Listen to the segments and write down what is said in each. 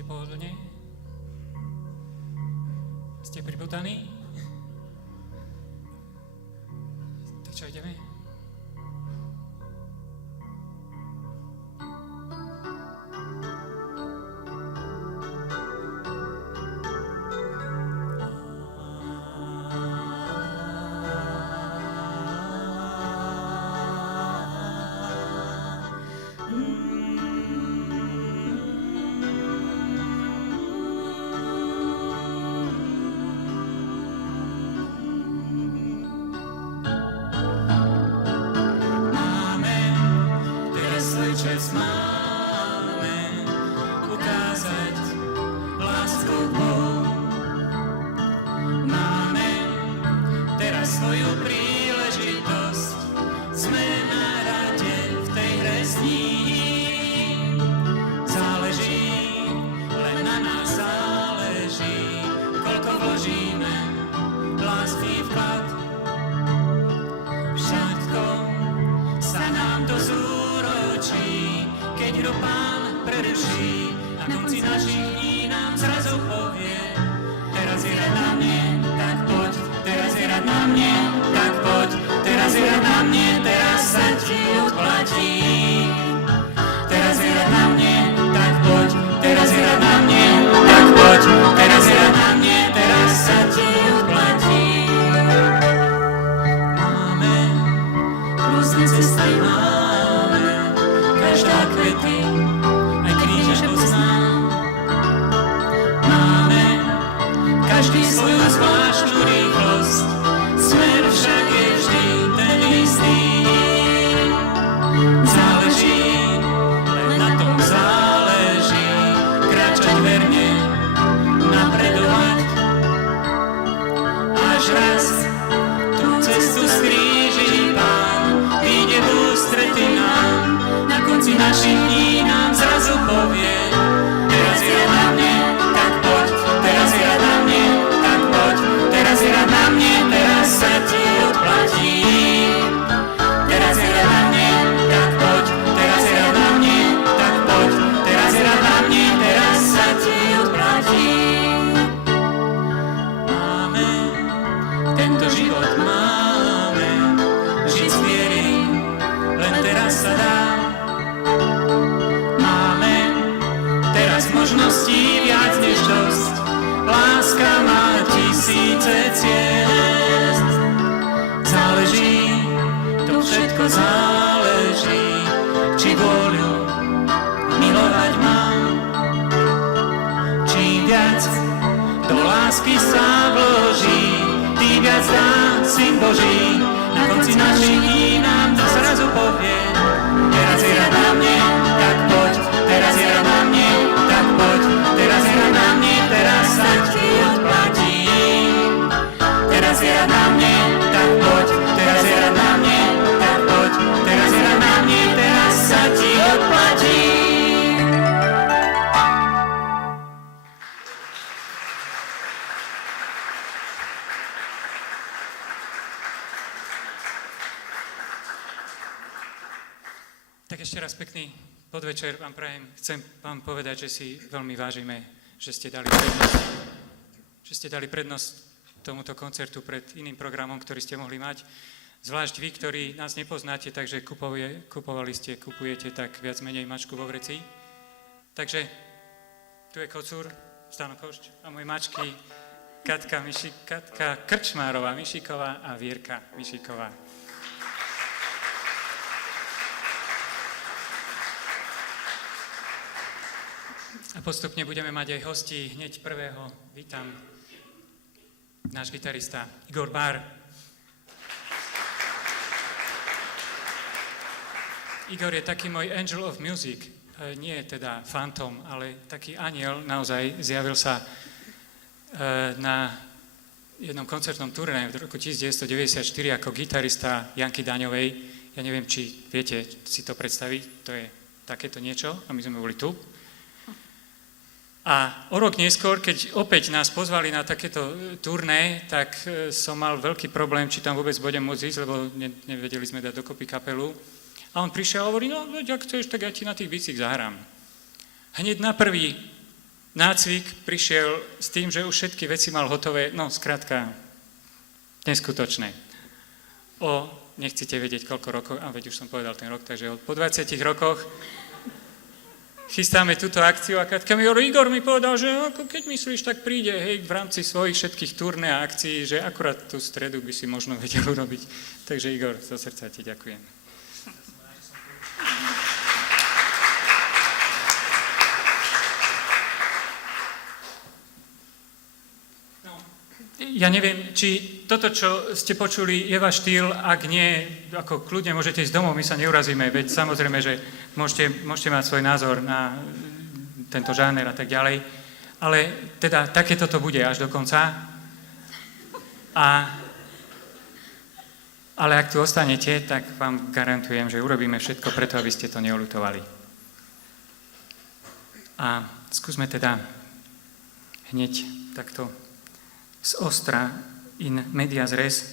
Ste pohodlne? Ste priputaní? Tak čo, ideme? Tak ešte raz pekný podvečer vám prajem. Chcem vám povedať, že si veľmi vážime, že ste dali prednosť tomuto koncertu pred iným programom, ktorý ste mohli mať. Zvlášť vy, ktorí nás nepoznáte, takže kupujete tak viac menej mačku vo vreci. Takže tu je Kocúr, Stano Košť a moje mačky Katka Krčmárová Mišiková a Vierka Mišiková. A postupne budeme mať aj hostí. Hneď prvého vítam náš gitarista Igor Bár. Igor je taký môj angel of music. Nie je teda fantom, ale taký aniel. Naozaj zjavil sa na jednom koncertnom turné v roku 1994 ako gitarista Janky Daňovej. Ja neviem, či viete si to predstaviť. To je takéto niečo a my sme boli tu. A o rok neskôr, keď opäť nás pozvali na takéto turné, tak som mal veľký problém, či tam vôbec budem môcť ísť, lebo nevedeli sme dať dokopy kapelu. A on prišiel a hovorí, no, ak chceš, tak ja ti na tých bicích zahrám. Hneď na prvý nácvik prišiel s tým, že už všetky veci mal hotové, no skrátka, neskutočné. Nechcete vedieť koľko rokov, veď už som povedal ten rok, takže po 20 rokoch chystáme túto akciu a Katka mi hovorí, Igor mi povedal, že keď myslíš, tak príde, hej, v rámci svojich všetkých turné a akcií, že akurát tú stredu by si možno vedel urobiť. Takže Igor, zo srdca ti ďakujem. Ja neviem, či toto, čo ste počuli, je váš štýl, ak nie, ako kľudne môžete ísť domov, my sa neurazíme, veď samozrejme, že môžete mať svoj názor na tento žáner a tak ďalej, ale teda takéto to bude až do konca. Ale ak tu ostanete, tak vám garantujem, že urobíme všetko preto, aby ste to neoľutovali. A skúsme teda hneď takto z ostra in medias res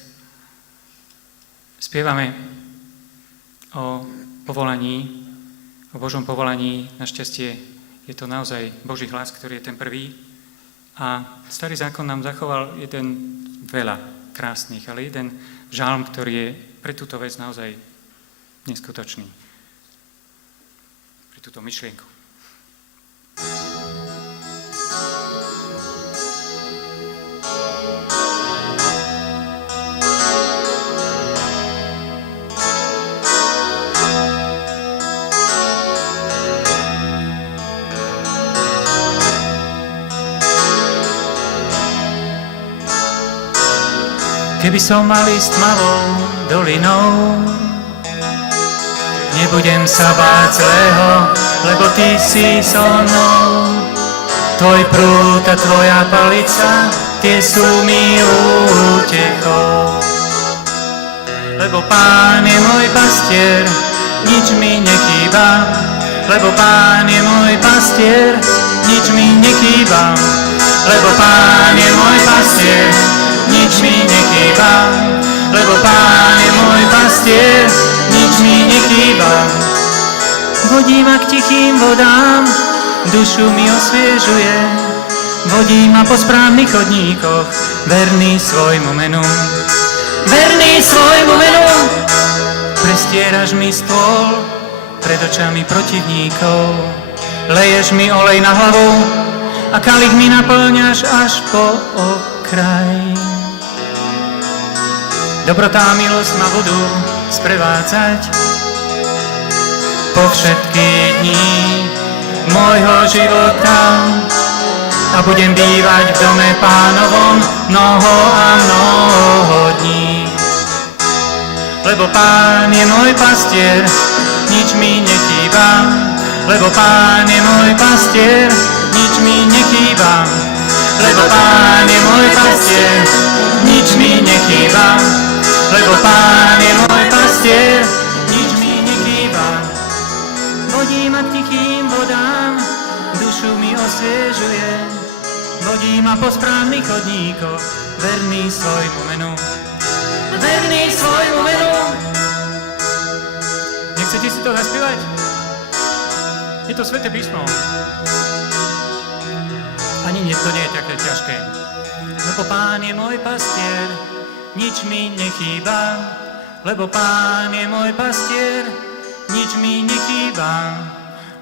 spievame o povolaní, o Božom povolaní. Našťastie je to naozaj Boží hlas, ktorý je ten prvý. A Starý zákon nám zachoval jeden veľa krásnych, ale jeden žalm, ktorý je pre túto vec naozaj neskutočný. Pre túto myšlienku. Keby som mal ísť tmavou dolinou, nebudem sa báť zlého, lebo ty si so mnou. Tvoj prúd a tvoja palica, tie sú mi útechou. Lebo Pán je môj pastier, nič mi nechýba. Lebo Pán je môj pastier, nič mi nechýba. Lebo Pán je môj pastier, nič mi nechýba, lebo Pán je môj pastier, nič mi nechýba. Vodí ma k tichým vodám, dušu mi osviežuje, vodí ma po správnych chodníkoch, verný svojmu menu. Verný svojmu menu, prestieraš mi stôl pred očami protivníkov, leješ mi olej na hlavu a kalich mi naplňaš až po okraj. Dobrotá a milosť ma budú sprevádzať po všetky dní môjho života a budem bývať v dome Pánovom mnoho a mnoho dní. Lebo Pán je môj pastier, nič mi nechýba. Lebo Pán je môj pastier, nič mi nechýba. Lebo Pán je môj pastier, nič mi nechýba. Lebo Pán je môj pastier, nič mi nechýba. Vodí ma k tichým vodám, dušu mi osviežuje, vodí ma po správnych chodníkoch, verný svojmu menu. Verný svojmu menu. Nechcete si to zaspievať? Je to Sväté písmo. Ani to nie je také ťažké. Lebo Pán je môj pastier, nič mi nechýba. Lebo Pán je môj pastier, nič mi nechýba.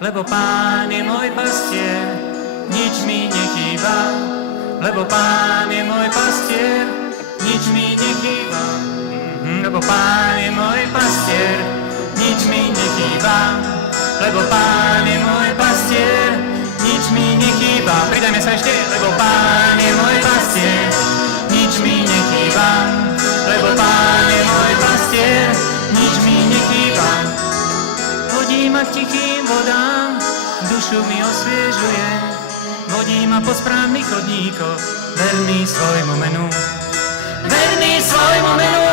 Lebo Pán je môj pastier, nič mi nechýba. Lebo Pán je môj pastier, nič mi nechýba. Lebo Pán je môj pastier, nič mi nechýba. Lebo Pán je môj pastier, nič mi nechýba. Pridajme sa ešte. Lebo Pán je môj pastier, nič mi nechýba. Lebo Pán je môj pastier, nič mi nechýba. Vodí ma k tichým vodám, dušu mi osviežuje, vodí ma po správnych chodníkoch, verný svojmu menu. Verný svojmu menu.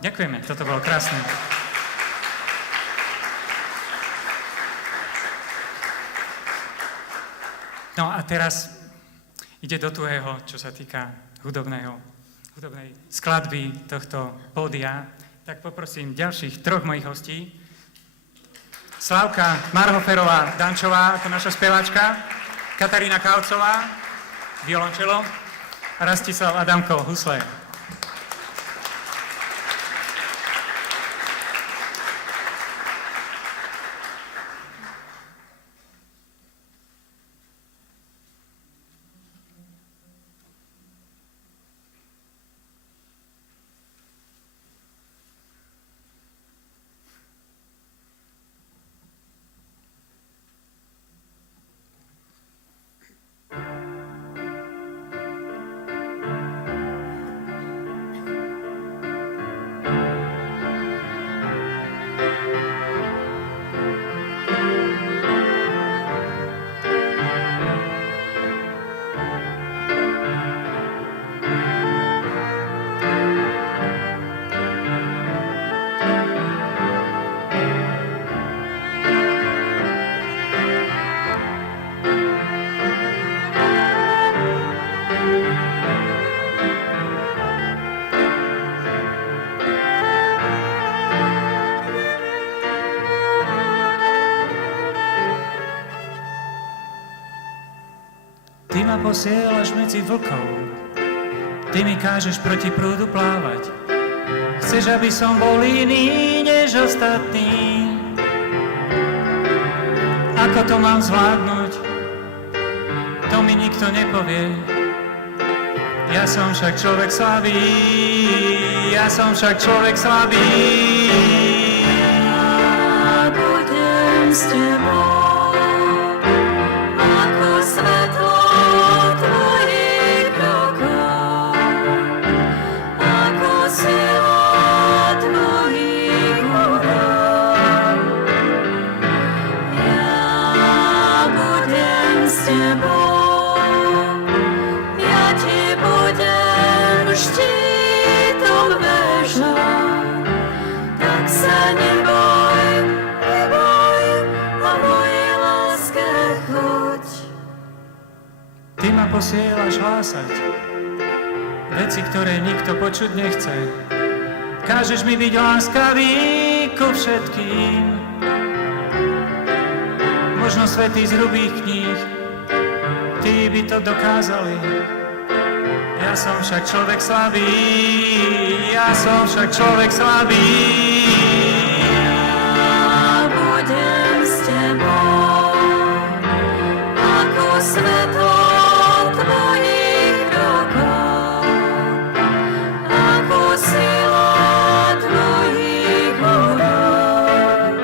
Ďakujeme, toto bolo krásne. No a teraz ide do tuhého, čo sa týka hudobnej skladby tohto pódia. Tak poprosím ďalších troch mojich hostí. Slávka Marhoferová Dančová ako naša speváčka. Katarína Kálcová, violončelo, a Rastislav Adamko, husle. Ty ma posielaš medzi vlkov, ty mi kážeš proti prúdu plávať. Chceš, aby som bol iný než ostatní. Ako to mám zvládnuť, to mi nikto nepovie. Ja som však človek slabý, ja som však človek slabý. Ja budem s tebou. Posielaš hlásať veci, ktoré nikto počuť nechce. Kážeš mi byť láskavý ku všetkým. Možno svätí z hrubých kníh, tí by to dokázali. Ja som však človek slabý, ja som však človek slabý. Ja budem s tebou ako svetlo tvojich rokov, ako sila tvojich úrok.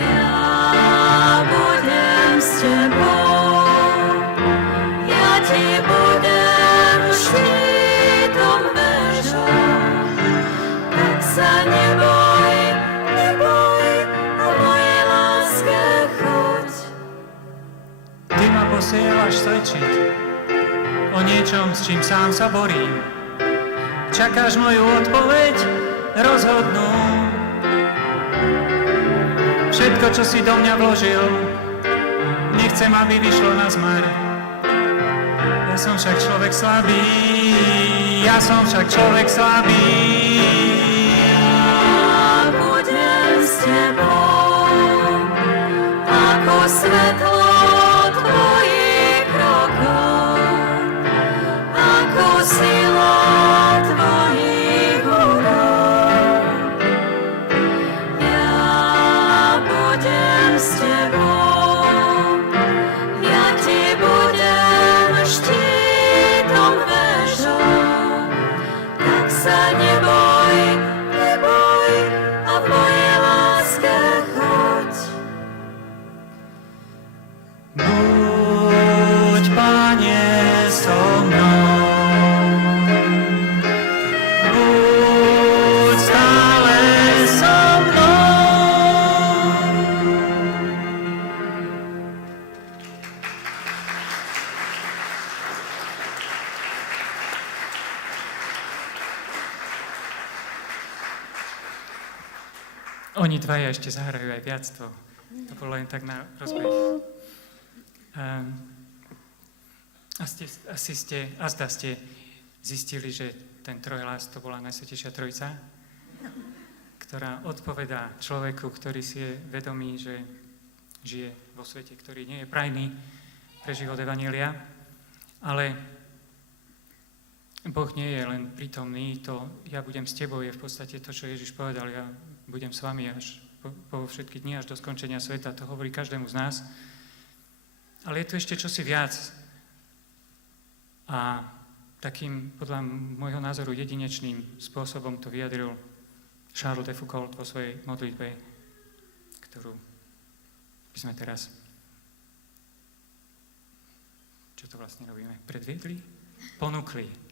Ja budem s tebou, ja ti budem štítom vežou. Tak sa neboj, neboj, a mojej láske choď. Ty ma posielaš svedčiť o niečom, s čím sám sa borím. Čakáš moju odpoveď rozhodnú. Všetko, čo si do mňa vložil, nechcem, aby vyšlo na zmar. Ja som však človek slabý, ja som však človek slabý. Ja budem s tebou ako svetlo tvojich rokov, ako sila tvojich úrok. Ja budem s tebou, ja ti budem štítom vežou. Tak sa neboj, neboj, a v mojej láske choď. Buď, Pane, so mnou, buď stále so mnou. Oni dvaja ešte zahrajú aj viac, to bolo len tak na rozbeh. Azda ste zistili, že ten trojhlas to bola Najsvätejšia Trojica, ktorá odpovedá človeku, ktorý si je vedomý, že žije vo svete, ktorý nie je prajný, pre život evanjelia, ale Boh nie je len prítomný, to ja budem s tebou je v podstate to, čo Ježiš povedal, ja budem s vami až po všetky dni, až do skončenia sveta, to hovorí každému z nás. Ale je tu ešte čosi viac. A takým, podľa môjho názoru, jedinečným spôsobom to vyjadril Charles de Foucault vo svojej modlitbe, ktorú by sme teraz, čo to vlastne robíme, predviedli? Ponúkli.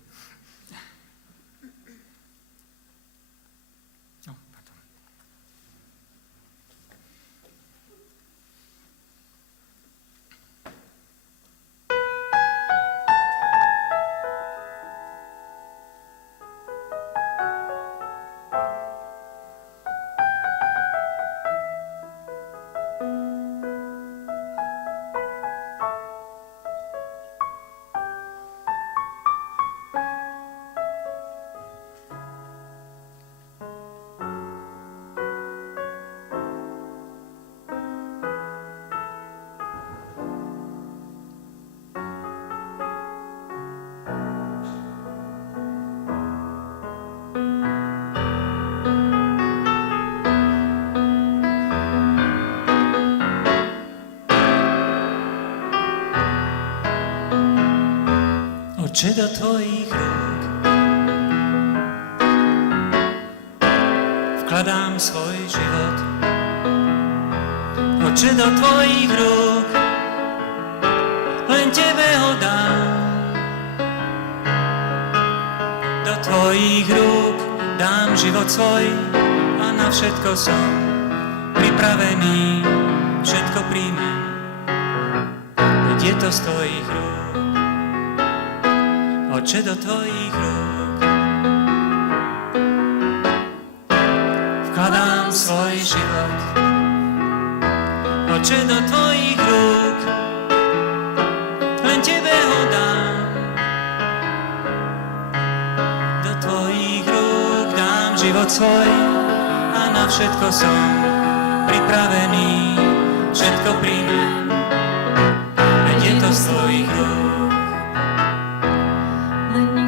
Oče, do tvojich rúk vkladám svoj život. Oče, do tvojich rúk len tebe ho dám. Do tvojich rúk dám život svoj a na všetko som pripravený, všetko príjmem, veď je to z tvojich rúk. Oče, do tvojich rúk vkladám svoj život. Oče, do tvojich rúk len tebe ho dám. Do tvojich rúk dám život svoj a na všetko som pripravený, všetko príjmem, veď je to z tvojich rúk.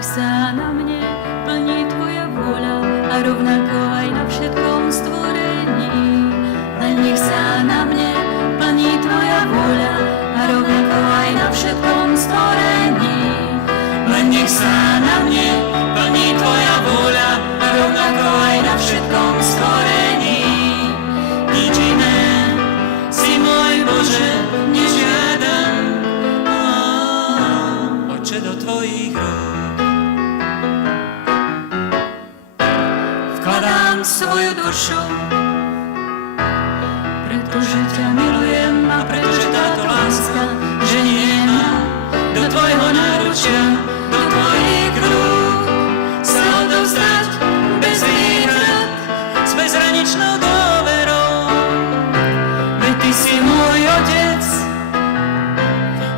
Sa na mne plní tvoja vôľa a rovnako aj na všetkom stvorení. Len nech sa na mne plní tvoja vôľa a rovnako aj na všetkom stvorení. Len nech sa na mne plní tvoja vôľa a rovnako aj na všetkom stvorení. Nič iné si môj Bože nežiadam. Oče, do tvojich rúk vkladám svoju dušu, pretože ťa milujem a pretože táto láska ženie ma do tvojho náručia, do tvojich rúk sa odovzdať bez výhrad, s bezhraničnou dôverou. Veď ty si môj otec,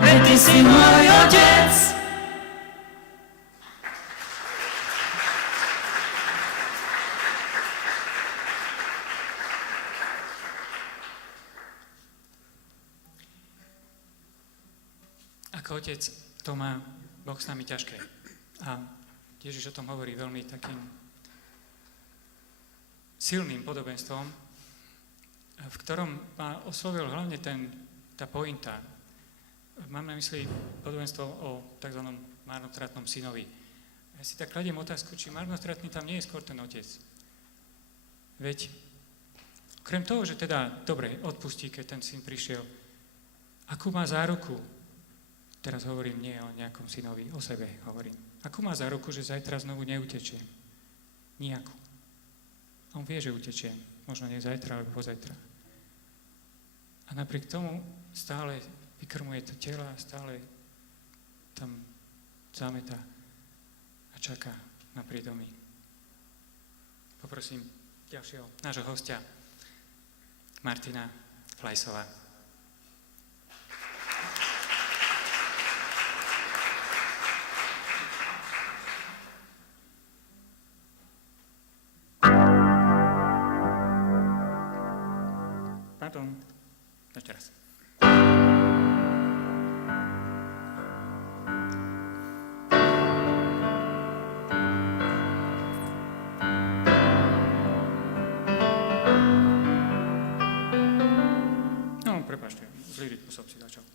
veď ty si môj otec. Ako otec, to má Boh s nami ťažké. A Ježiš o tom hovorí veľmi takým silným podobenstvom, v ktorom ma oslovil hlavne tá pointa. Mám na mysli podobenstvo o tzv. Marnotratnom synovi. Ja si tak kladiem otázku, či marnotratný tam nie je skôr ten otec. Veď, okrem toho, že teda, dobre, odpustí, keď ten syn prišiel, akú má záruku? Teraz hovorím nie o nejakom synovi, o sebe hovorím. Akú má záruku, že zajtra znovu neutečiem? Nijakú. On vie, že utečiem. Možno nie zajtra, alebo pozajtra. A napriek tomu stále vykrmuje to tela, stále tam zameta a čaká na prídomí. Poprosím ďalšieho nášho hostia, Martina Flajsová. Pardon, ešte raz. som si začal.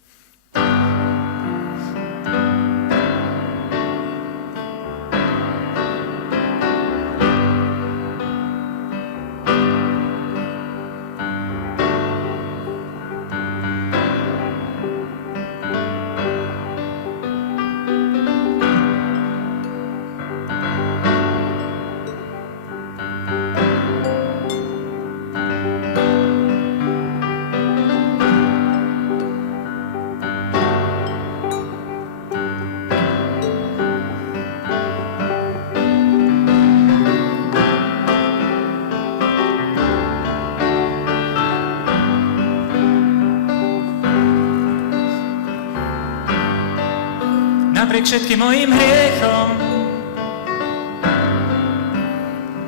Napriek všetkým mojim hriechom,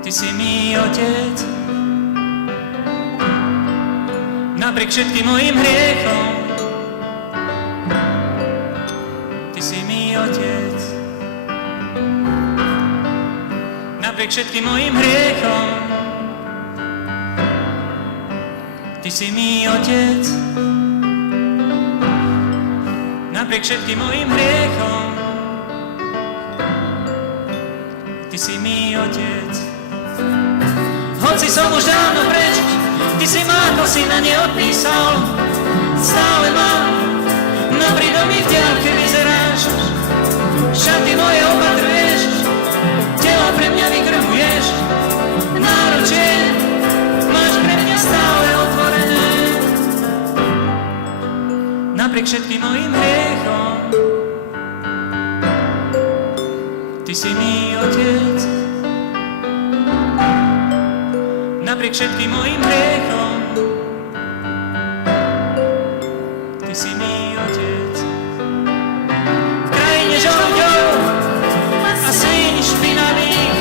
Ty si mi Otec. Napriek všetkým mojim hriechom, Ty si mi Otec. Napriek všetkým mojim hriechom, Ty si mi Otec. Napriek všetkým mojim hriechom, Ty si mi Otec. Hoci som už dávno preč, Ty si ma ako syna neodpísal. Stále mám na prídomí v diaľke vyzeráš. Šaty moje opatruješ, telo pre mňa vykrmuješ. Náručie máš pre mňa stále otvorené. Napriek všetkým mojim hriechom, Ty si mi Otec. Napriek všetkým mojim hriechom, Ty si mi Otec. V krajine žalúďov a síň špinavých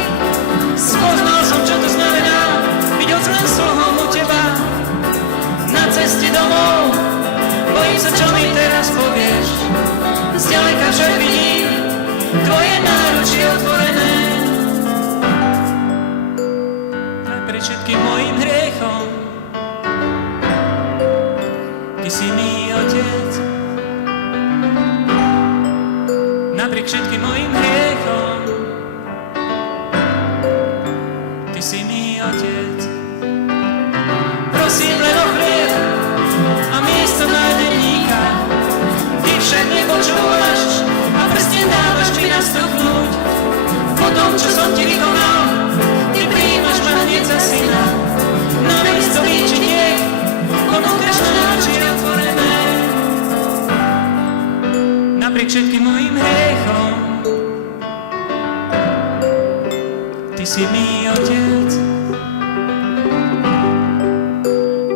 spoznal som, čo to znamená byť oclen sluhom u Teba. Na ceste domov bojím sa, čo mi teraz povieš. Zďaleka však vidím Tvoje náručie otvorené. Napriek všetkým mojim hriechom, Ty si mi Otec. Napriek všetkým mojim hriechom, Ty si mi Otec. Prosím len o chlieb a miesto nádeníka. Ty však nepočúvaš a prsten dávaš mi nastupnúť. Po tom, čo som Ti vykonal, Ty prijímaš ma hneď za syna. Na miesto výčiniek ponúkaš náručie otvorené. Napriek všetkým mojim hriechom, Ty si mi Otec.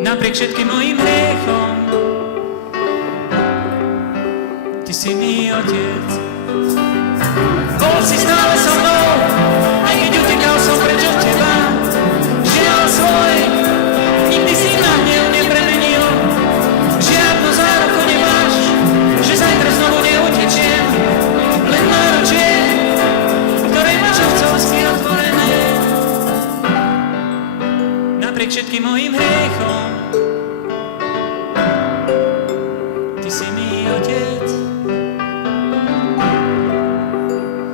Napriek všetkým mojim hriechom, Ty si mi Otec. Bol si stále so mnou, aj keď utekal som preč od Teba. Žiaľ svoj, nikdy si na hnev nepremenil. Žiadnu záruku nemáš, že zajtra znovu neutečiem. Len náručie, ktoré máš otcovsky otvorené. Napriek všetkým mojim hriechom, Ty si mi Otec.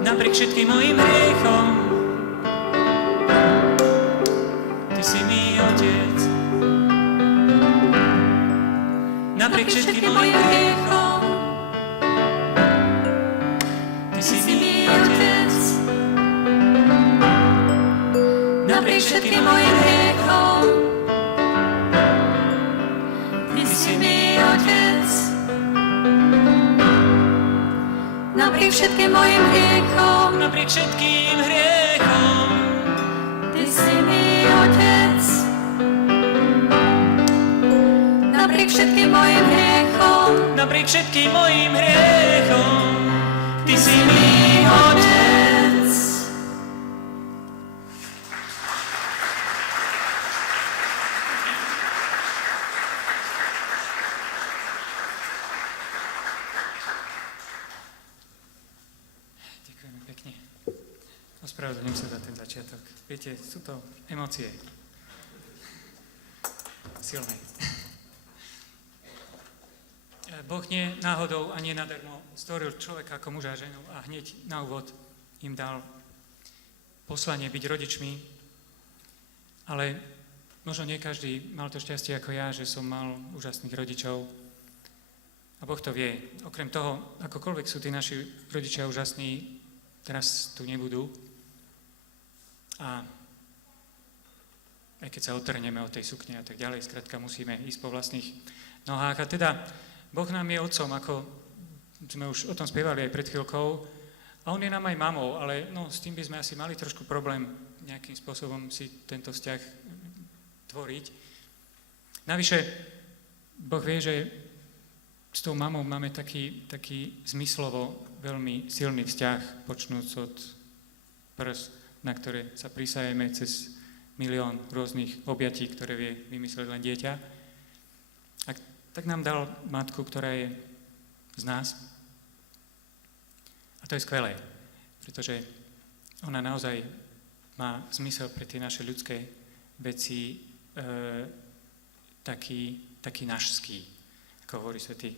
Napriek všetkým mojim hriechom, Ty si mi Otec. Napriek všetkým mojim hriechom, Ty si mi Otec. Napriek všetkým mojim hriechom, Ty si mi Otec. Napriek všetkým mojim hriechom, napriek všetkým hriechom, Ty si mi Otec. Napriek všetkým mojim hriechom, napriek všetkým mojim hriechom, Ty si mi Otec. Ďakujeme pekne. Ospravedlňujem sa za ten začiatok. Viete, sú to emócie. Silné. Boh nie náhodou a nie nadarmo stvoril človeka ako muža a ženu a hneď na úvod im dal poslanie byť rodičmi, ale možno nie každý mal to šťastie ako ja, že som mal úžasných rodičov a Boh to vie. Okrem toho, akokoľvek sú tí naši rodičia úžasní, teraz tu nebudú a aj keď sa otrhneme od tej sukne a tak ďalej, skrátka musíme ísť po vlastných nohách. A teda Boh nám je otcom, ako sme už o tom spievali aj pred chvíľkou, a on je nám aj mamou, ale no, s tým by sme asi mali trošku problém nejakým spôsobom si tento vzťah tvoriť. Navyše, Boh vie, že s tou mamou máme taký zmyslovo veľmi silný vzťah, počnúc od prs, na ktoré sa prisajeme cez milión rôznych objatí, ktoré vie vymysleť len dieťa. A tak nám dal matku, ktorá je z nás. A to je skvelé, pretože ona naozaj má zmysel pre tie naše ľudské veci taký našský, ako hovorí svätý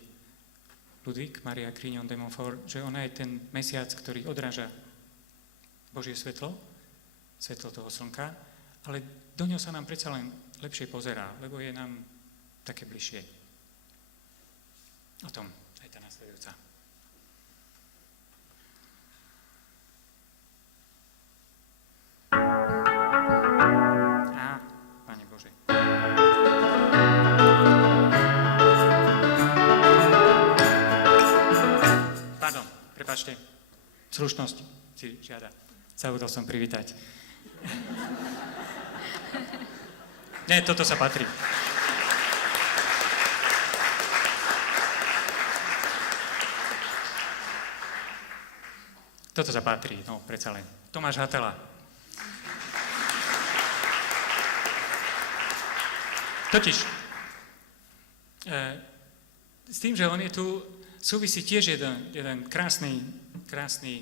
Ludvík Maria Grignon de Montfort, že ona je ten mesiac, ktorý odráža Božie svetlo, svetlo toho slnka, ale do ňoho sa nám predsa len lepšie pozerá, lebo je nám také bližšie. O tom aj tá nasledujúca. Pane Bože. Pardon, prepáčte. Slušnosť si žiada. Zabudol som privítať. Nie, toto sa patrí. Toto sa patrí, no, predsa len. Tomáš Hatela. Totiž, s tým, že on je tu, súvisí tiež jeden krásny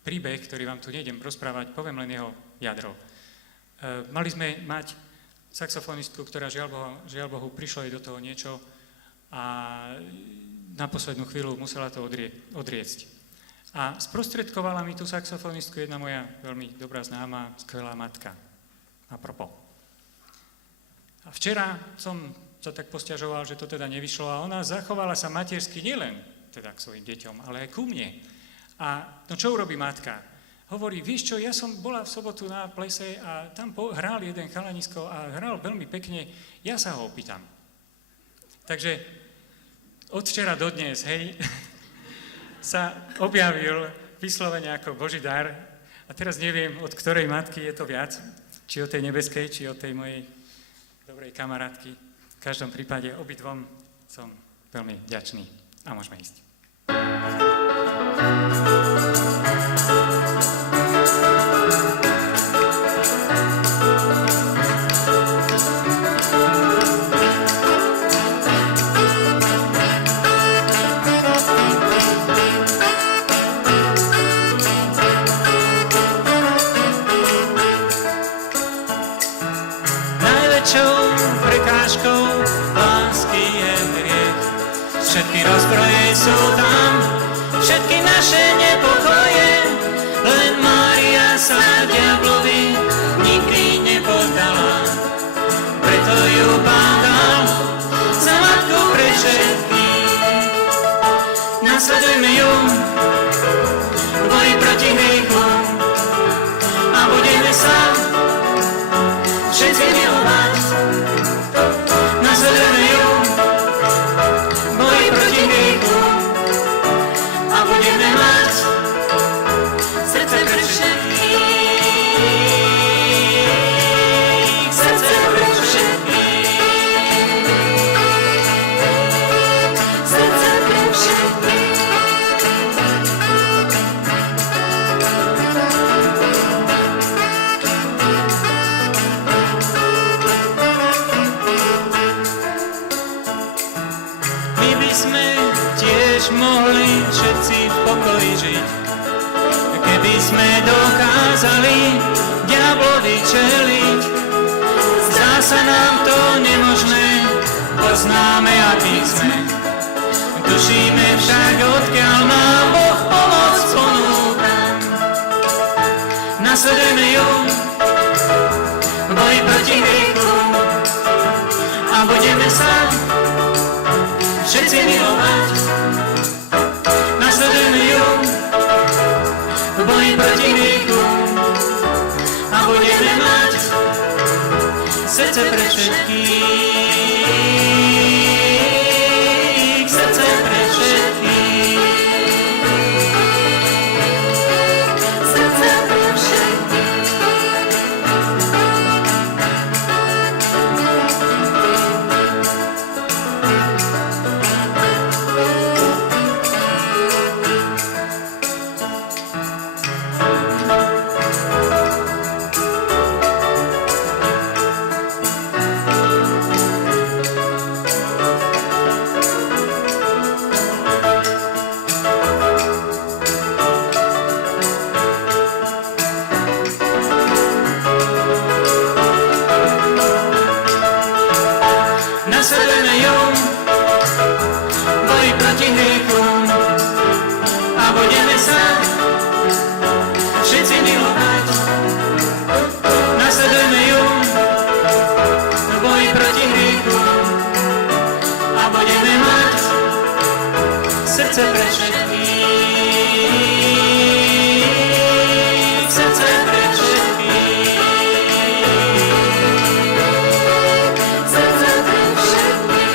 príbeh, ktorý vám tu nejdem rozprávať, poviem len jeho jadro. Mali sme mať saxofonistku, ktorá žiaľ Bohu prišlo jej do toho niečo a na poslednú chvíľu musela to odriecť. A sprostredkovala mi tú saxofonistku jedna moja veľmi dobrá známa, skvelá matka. Apropo. A včera som sa tak posťažoval, že to teda nevyšlo a ona zachovala sa matersky nielen teda k svojim deťom, ale aj ku mne. A no čo urobí matka? Hovorí, vieš čo, ja som bola v sobotu na plese a tam hral jeden chalanisko a hral veľmi pekne, ja sa ho opýtam. Takže od včera do dnes, hej, sa objavil vyslovene ako Boží dar a teraz neviem, od ktorej matky je to viac, či od tej nebeskej, či od tej mojej dobrej kamarátky. V každom prípade obidvom som veľmi vďačný a môžeme ísť. Všetky rozbroje sú tam, všetky naše nepokoje, len Mária sa diablovi nikdy nepoddala. Preto ju Pán dal za matku pre všetkých. Nasledujme ju v boji proti hriechu a budeme sa všetci milovať. Nasledujme ju budeme mať srdce pre všetkých, srdce pre všetkých, srdce pre všetkých. My by sme tiež mohli všetci v pokoji žiť, keby sme dokázali diablovi čeliť. Zdá sa nám to nemožné, poznáme, aký sme, Tušíme však, odkiaľ nám Boh pomoc ponúka. Nasledujeme ju v boji proti hriechu a budeme sa všetci milovať. Nasledujeme ju v boji proti hriechu a budeme mať srdce pre všetkých, srdce pre všetkých, Srdce pre všetkých. Nasledujeme ju v boji proti hriechu a budeme sa všetci milovať. Nasledujeme ju v boji proti hriechu a budeme mať srdce pre všetkých, srdce pre všetkých. Srdce pre všetkých.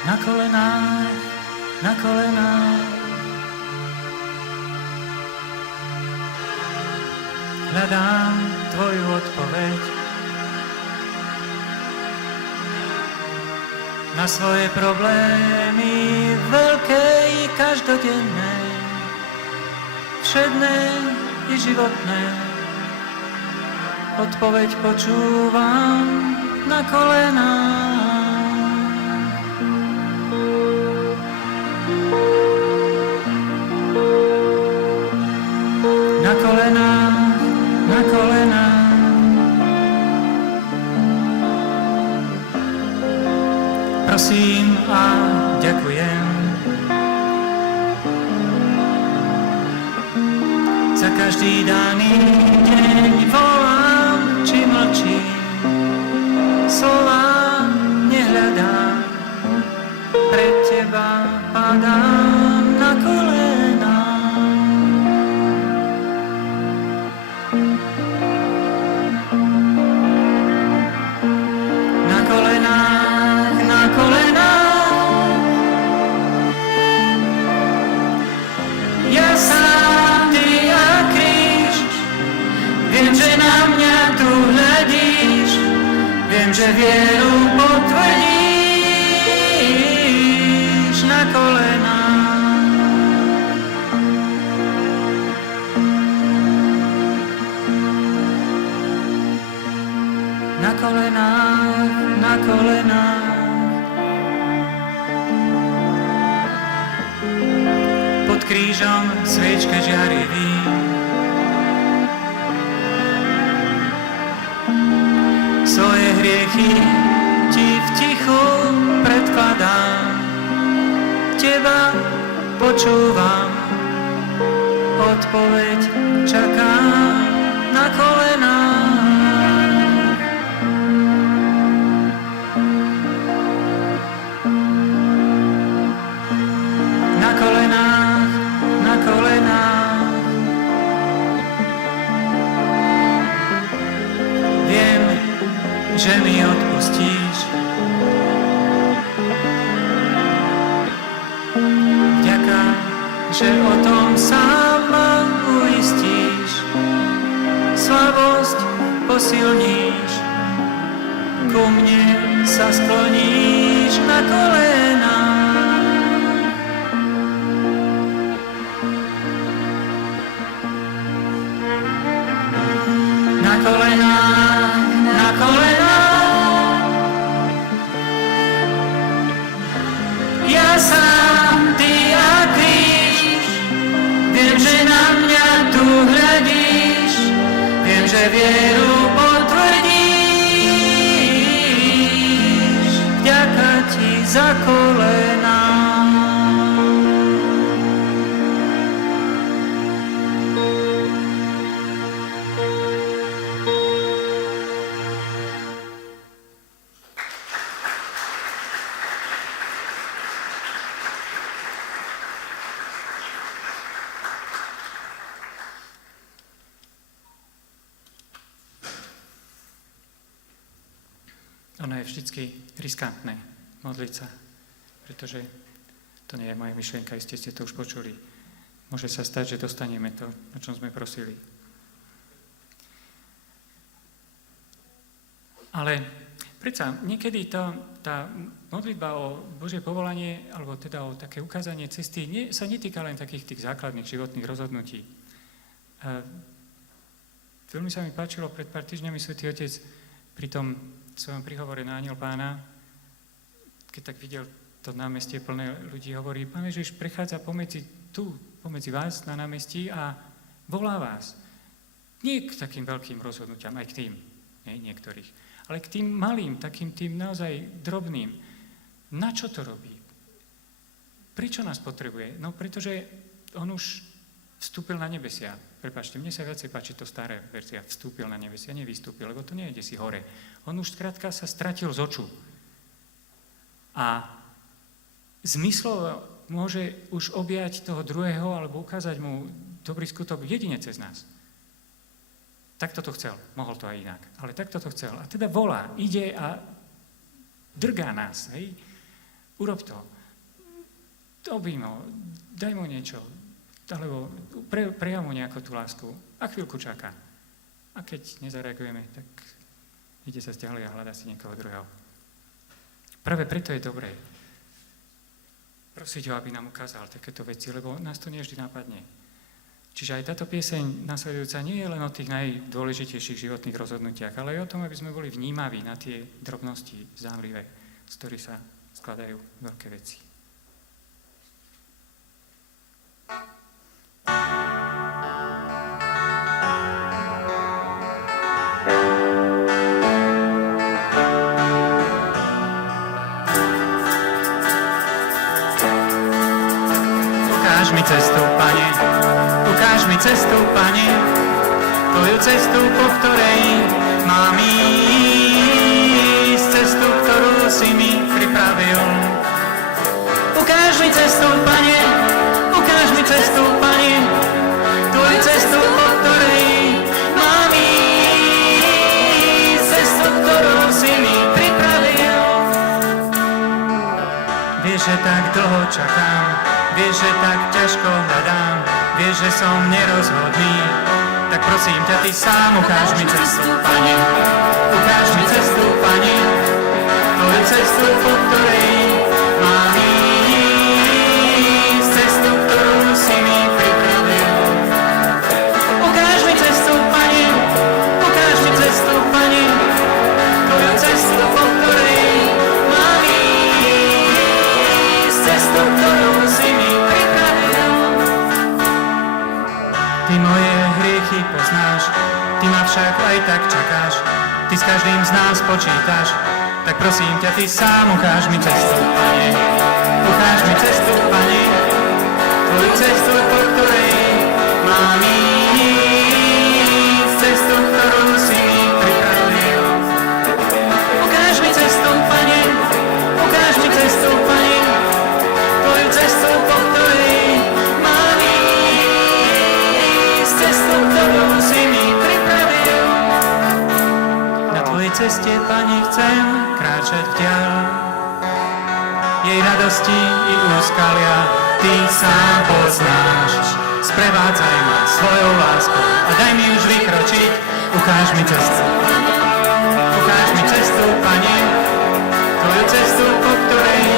Na kolenách, na kolenách. Hľadám tvoju odpoveď na svoje problémy, veľké i každodenné, všedné i životné. Odpoveď počúvam na kolenách. Na kolenách, na kolenách. prosím a ďakujem za každý daný deň, volám či mlčím, slova nehľadám, pred teba padám na kolená. Na kolenách, na kolenách, ja sám, ty a kríž, viem, že na mňa tu hľadíš, viem, že vieru potvrdíš. Na kolenách, na kolenách, na kolenách, pod krížom sviečka žiarivý, svoje hriechy ti v tichu predkladám, teba počúvam, odpoveď čakám na kolenách. Na kolenách, na kolenách, viem, že mi odpustíš. Vďaka, že o tom sám ma uistíš. Slabosť posilníš, ku mne sa skloníš na kolená. Na kolenách, na kolenách, ja sám, ty a kríž, viem, že na mňa tu hľadíš, viem, že vieru potvrdíš. Vďaka ti za kolená. Ono je vždycky riskantné modliť sa, pretože to nie je moja myšlienka, iste ste to už počuli. Môže sa stať, že dostaneme to, o čom sme prosili. Ale predsa niekedy tá modlitba o Božie povolanie, alebo teda o také ukázanie cesty, sa netýka len takých tých základných životných rozhodnutí. Veľmi sa mi páčilo pred pár týždňami Svätý Otec pri tom svojom prihovore na Anjel Pána, keď tak videl to námestie plné ľudí, hovorí, Pán Ježiš prechádza pomedzi vás na námestí a volá vás. Nie k takým veľkým rozhodnutiam, aj k tým, niektorých, ale k tým malým, takým tým naozaj drobným. Na čo to robí? Prečo nás potrebuje? No, pretože on už vstúpil na nebesia. Prepáčte, mne sa viacej páči to staré verzia. Vstúpil na nebesia, nevystúpil, lebo to nie je si hore. On už skrátka sa stratil z oču. A zmyslovo môže už objať toho druhého alebo ukázať mu dobrý skutok jedine cez nás. Takto to chcel. Mohol to aj inak. Ale takto to chcel. A teda volá, ide a drgá nás. Hej? Urob to. Obím ho, daj mu niečo. Alebo prejav mu nejakú tú lásku a chvíľku čaká. A keď nezareagujeme, tak ide sa ďalej a hľadá si niekoho druhého. Práve preto je dobré prosiť ho, aby nám ukázal takéto veci, lebo nás to nie vždy napadne. Čiže aj táto pieseň nasledujúca nie je len o tých najdôležitejších životných rozhodnutiach, ale aj o tom, aby sme boli vnímaví na tie drobnosti zánlivé, z ktorých sa skladajú veľké veci. cestu, Pane, Tvoju cestu, po ktorej mám ísť, cestu, ktorú si mi pripravil. Ukáž mi cestu, Pane, ukáž mi cestu, Pane, Tvoju cestu, po ktorej mám ísť, cestu, ktorú si mi pripravil. Vieš, že tak dlho čakám, vieš, že tak ťažko hľadám, vieš, že som nerozhodný, tak prosím ťa, Ty sám ukáž mi cestu, Pane, ukáž mi cestu, Pane, Tvoju cestu, po ktorej mám ísť, cestu, ktorú si mi pripravil. Ukáž mi cestu, Pane, ukáž mi cestu, Pane, Tvoju cestu, po ktorej mám ísť, cestu, ktorú si mi pripravil. Ty moje hriechy poznáš, Ty ma však aj tak čakáš, Ty s každým z nás počítaš, tak prosím ťa, Ty sám ukáž mi cestu, Pane, ukáž mi cestu, Pane, Tvoju cestu, po ktorej mám ísť, cestu, ktorú si mi pripravil. Ukáž mi cestu, Pane, ukáž mi cestu, Pane, Tvoju cestu, po ktorej mám ísť, cestu, ktorú si mi pripravil. Na Tvojej ceste, Pane, chcem kráčať vďal. Jej radosti i úskalia Ty sám poznáš. Sprevádzaj ma svojou láskou a daj mi už vykročiť. Ukáž mi cestu, ukáž mi cestu, Pane, Tvoju cestu, po ktorej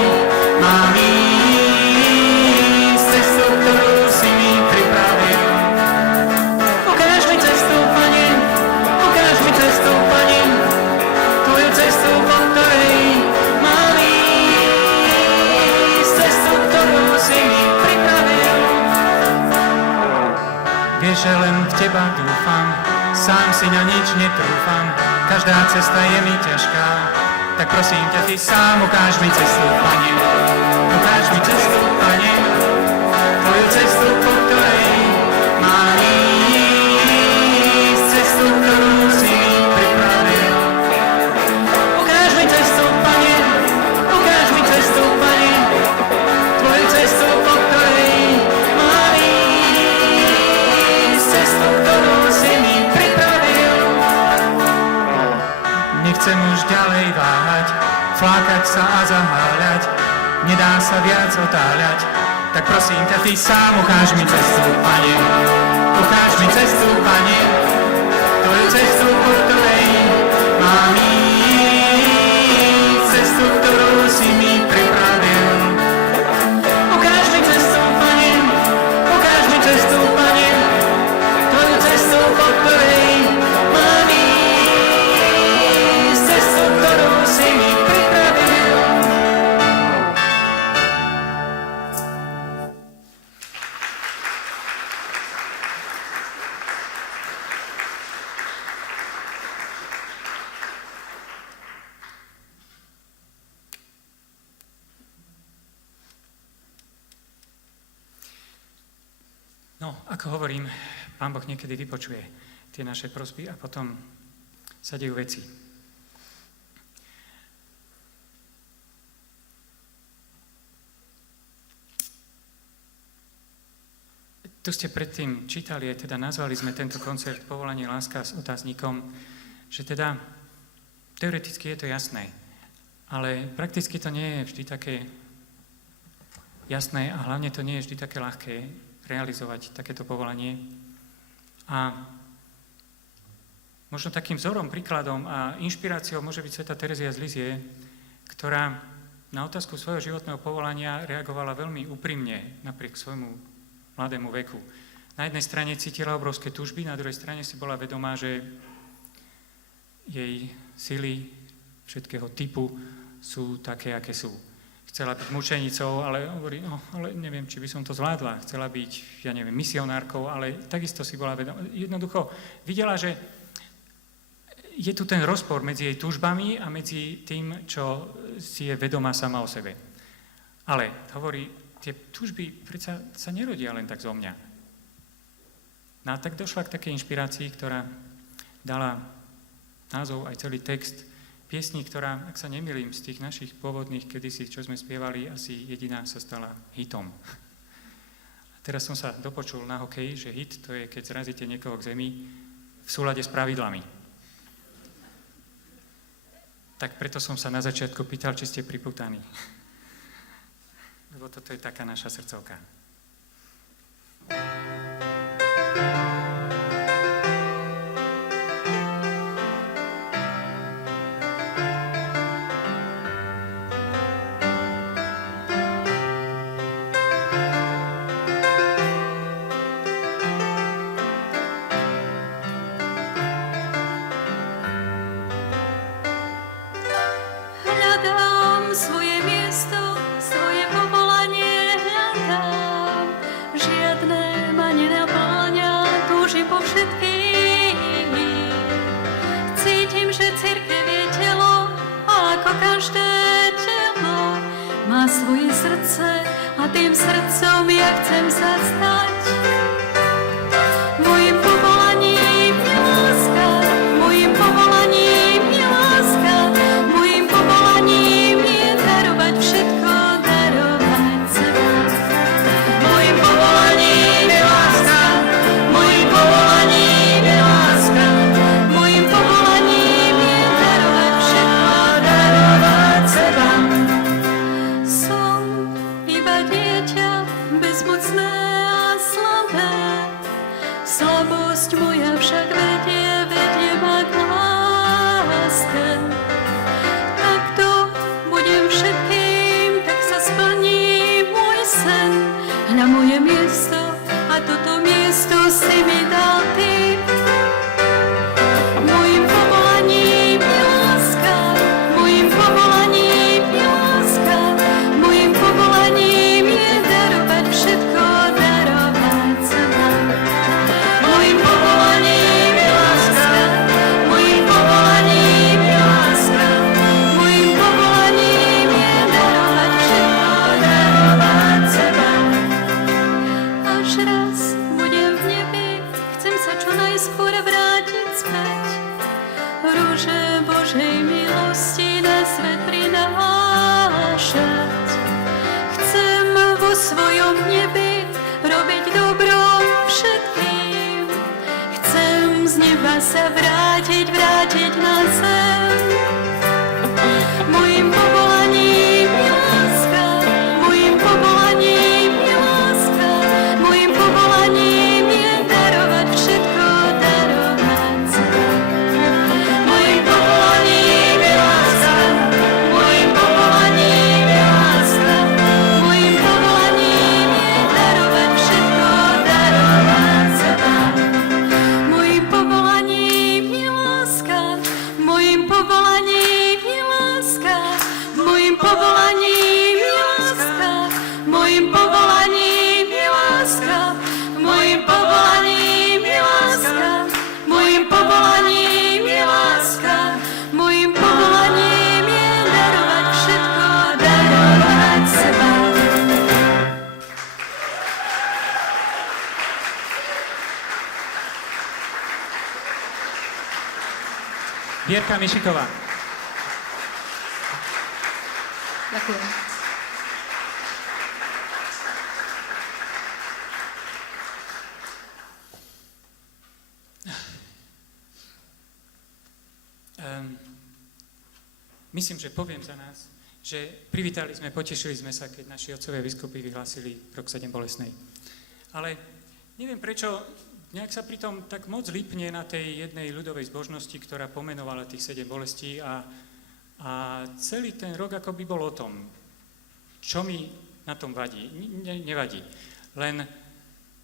mám ísť, cestu, ktorú si mi pripravil. Ukáž mi cestu, Pane, ukáž mi cestu, Pane, Tvoju cestu, po ktorej mám ísť, cestu, ktorú si mi pripravil. Vieš, že len v Teba dúfam, sám si na nič netrúfam, každá cesta je mi ťažká, tak prosím ťa, Ty sám ukáž mi cestu, Pane, ukáž mi cestu, Pane, Tvoju cestu, po ktorej mám ísť, cestu, ktorú si mi pripravil. Ukáž mi cestu, Pane, ukáž mi cestu, Pane, Tvoju cestu, po ktorej mám ísť, cestu, ktorú si mi pripravil. Nechcem už ďalej váhať, flákať sa a zaháľať, nedá sa viac otáľať, tak prosím ťa, Ty sám ukáž mi cestu, Pane, ukáž mi cestu, Pane, Tvoju cestu, po ktorej mám ísť, cestu, ktorú si mi pripravil. Ukáž mi cestu, Pane, ukáž mi cestu, Pane, Tvoju cestu, po ktorej mám ísť, cestu, ktorú si mi pripravil. No, ako hovorím, Pán Boh niekedy vypočuje tie naše prosby a potom sa dejú veci. Tu ste predtým čítali, teda nazvali sme tento koncert Povolanie láska s otáznikom, že teda teoreticky je to jasné, ale prakticky to nie je vždy také jasné a hlavne to nie je vždy také ľahké realizovať takéto povolanie. A možno takým vzorom, príkladom a inšpiráciou môže byť svätá Terezia z Lizie, ktorá na otázku svojho životného povolania reagovala veľmi úprimne napriek svojmu mladému veku. Na jednej strane cítila obrovské túžby, na druhej strane si bola vedomá, že jej sily všetkého typu sú také, aké sú. Chcela byť mučenicou, ale hovorí, ale neviem, či by som to zvládla. Chcela byť, misionárkou, ale takisto si bola vedomá. Jednoducho videla, že je tu ten rozpor medzi jej túžbami a medzi tým, čo si je vedomá sama o sebe. Ale hovorí, tie túžby predsa sa nerodia len tak zo mňa. No a tak došla k takej inšpirácii, ktorá dala názov aj celý text piesni, ktorá, ak sa nemýlim, z tých našich pôvodných kedysi, čo sme spievali, asi jediná sa stala hitom. A teraz som sa dopočul na hokeji, že hit to je, keď zrazíte niekoho k zemi v súlade s pravidlami. Tak preto som sa na začiatku pýtal, či ste pripútaní. Lebo toto je taká naša srdcovka. Hľadám svoje miesto, svoje povolanie hľadám. Žiadne ma nenaplňa, túžim po všetkých. Cítim, že cirkev je telo, a ako každé telo má svoje srdce a tým srdcom ja chcem sa stať. Mojím povolaním je láska, mojím povolaním je láska, mojím povolaním je darovať všetko, darovať seba. Mojím povolaním je láska, mojím povolaním je láska, mojím povolaním je darovať všetko, darovať seba. Som iba dieťa, bezmocné a slabé, slabosť moja však vedie ma k láske. Takto budem všetkým, tak sa splní môj sen. Hľa moje miesto a toto miesto si mi dal ty. Mojím povolaním je láska, mojím povolaním je láska, mojím povolaním je darovať všetko, darovať seba. Mojím povolaním je láska, mojím povolaním je láska, mojím povolaním je darovať všetko, darovať seba. Až raz budem v nebi, chcem sa čo najskôr vrátiť späť. Rúže Božej milosti na svet prinášať. Chcem vo svojom nebi robiť dobro všetkým. Chcem z neba sa vrátiť na zem. Mojím povolaním je láska, mojím povolaním je láska, mojím povolaním je darovať všetko, darovať seba. Mojím povolaním je láska, mojím povolaním je láska, mojím povolaním je darovať všetko, darovať seba. Mojím povolaním je láska, mojím povolaním je láska, mojím povolaním je láska, mojím povolaním je láska, mojím povolaním je láska, mojím povolaním je láska, mojím povolaním je darovať všetko, darovať seba. Vierka Mišiková. Ďakujem. Myslím, že poviem za nás, že privítali sme, potešili sme sa, keď naši otcovia biskupy vyhlásili rok 7 bolestnej. Ale neviem prečo, nejak sa pritom tak moc lípne na tej jednej ľudovej zbožnosti, ktorá pomenovala tých 7 bolestí a celý ten rok ako by bol o tom, čo mi na tom vadí. Nevadí. Len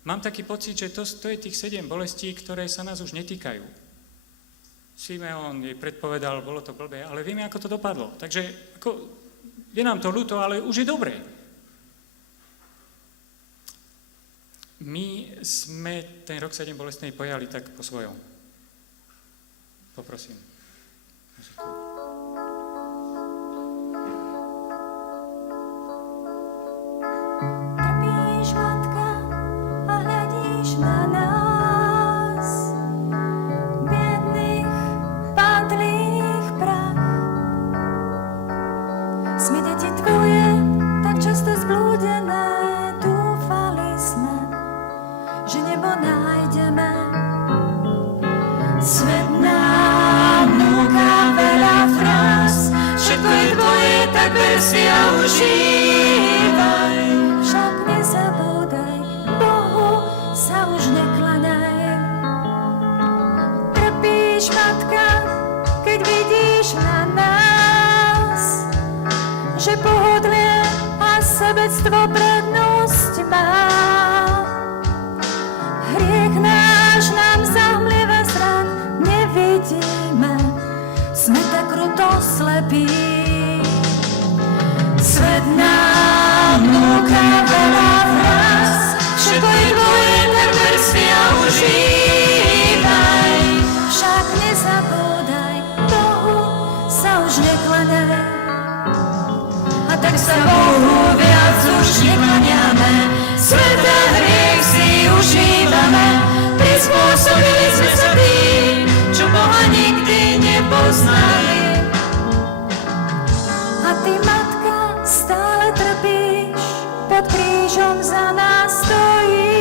mám taký pocit, že to je tých 7 bolestí, ktoré sa nás už netýkajú. Simeon jej predpovedal, bolo to blbé, ale vieme, ako to dopadlo. Takže je nám to ľúto, ale už je dobré. My sme ten rok 7 bolestnej pojali tak po svojom. Poprosím. Trpíš, matka, a hľadíš na nás. myslíš na nás, že pohodlie a sebectvo prednosť má. Hriech náš nám zahmlieva zrak, nevidíme, sme tak kruto slepí. Svet nám núka veľa fráz, všetko je tvoje, tak ver si a užívaj. Však nezabúdaj, Bohu sa už neklanaj. A tak sa Bohu viac už neklaniame, svet a hriech si užívame. Prispôsobili sme sa tým, čo Boha nikdy nepoznali. A ty, matka, stále trpíš, pod krížom za nás stojíš.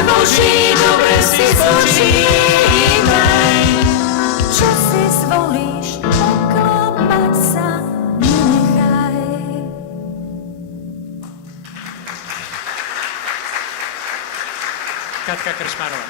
Boží, dobre si spočívaj. Čo si zvolíš, oklamať sa nenechaj. Katka Krčmárová.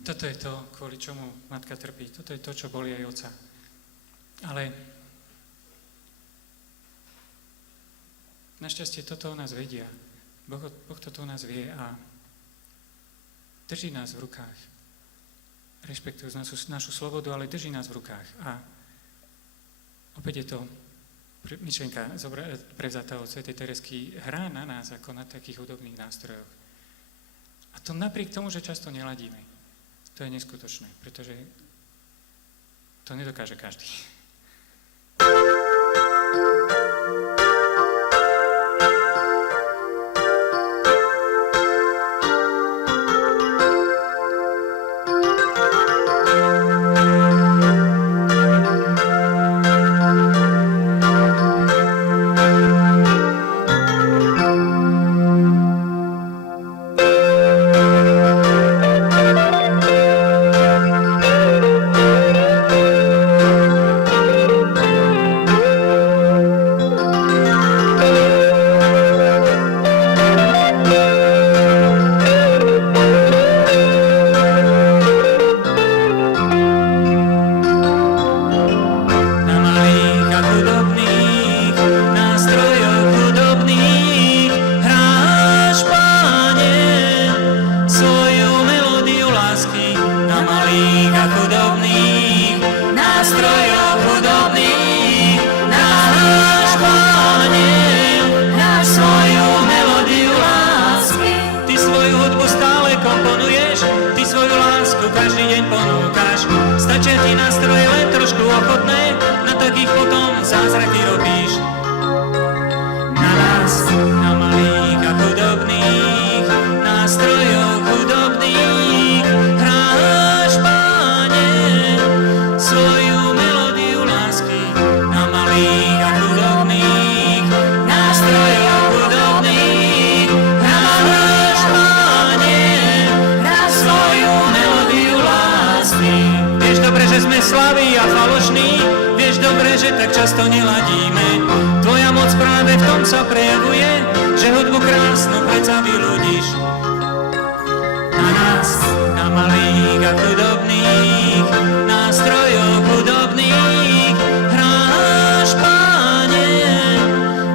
Toto je to, kvôli čomu matka trpí. Toto je to, čo bolí aj otca. Ale našťastie toto o nás vedia. Boh toto o nás vie a drží nás v rukách. Rešpektuje našu slobodu, ale drží nás v rukách. A opäť je to myšlienka prevzatá od svätej Teresky, hrá na nás ako na takých hudobných nástrojoch. A to napriek tomu, že často neladíme. To je neskutočné, pretože to nedokáže každý.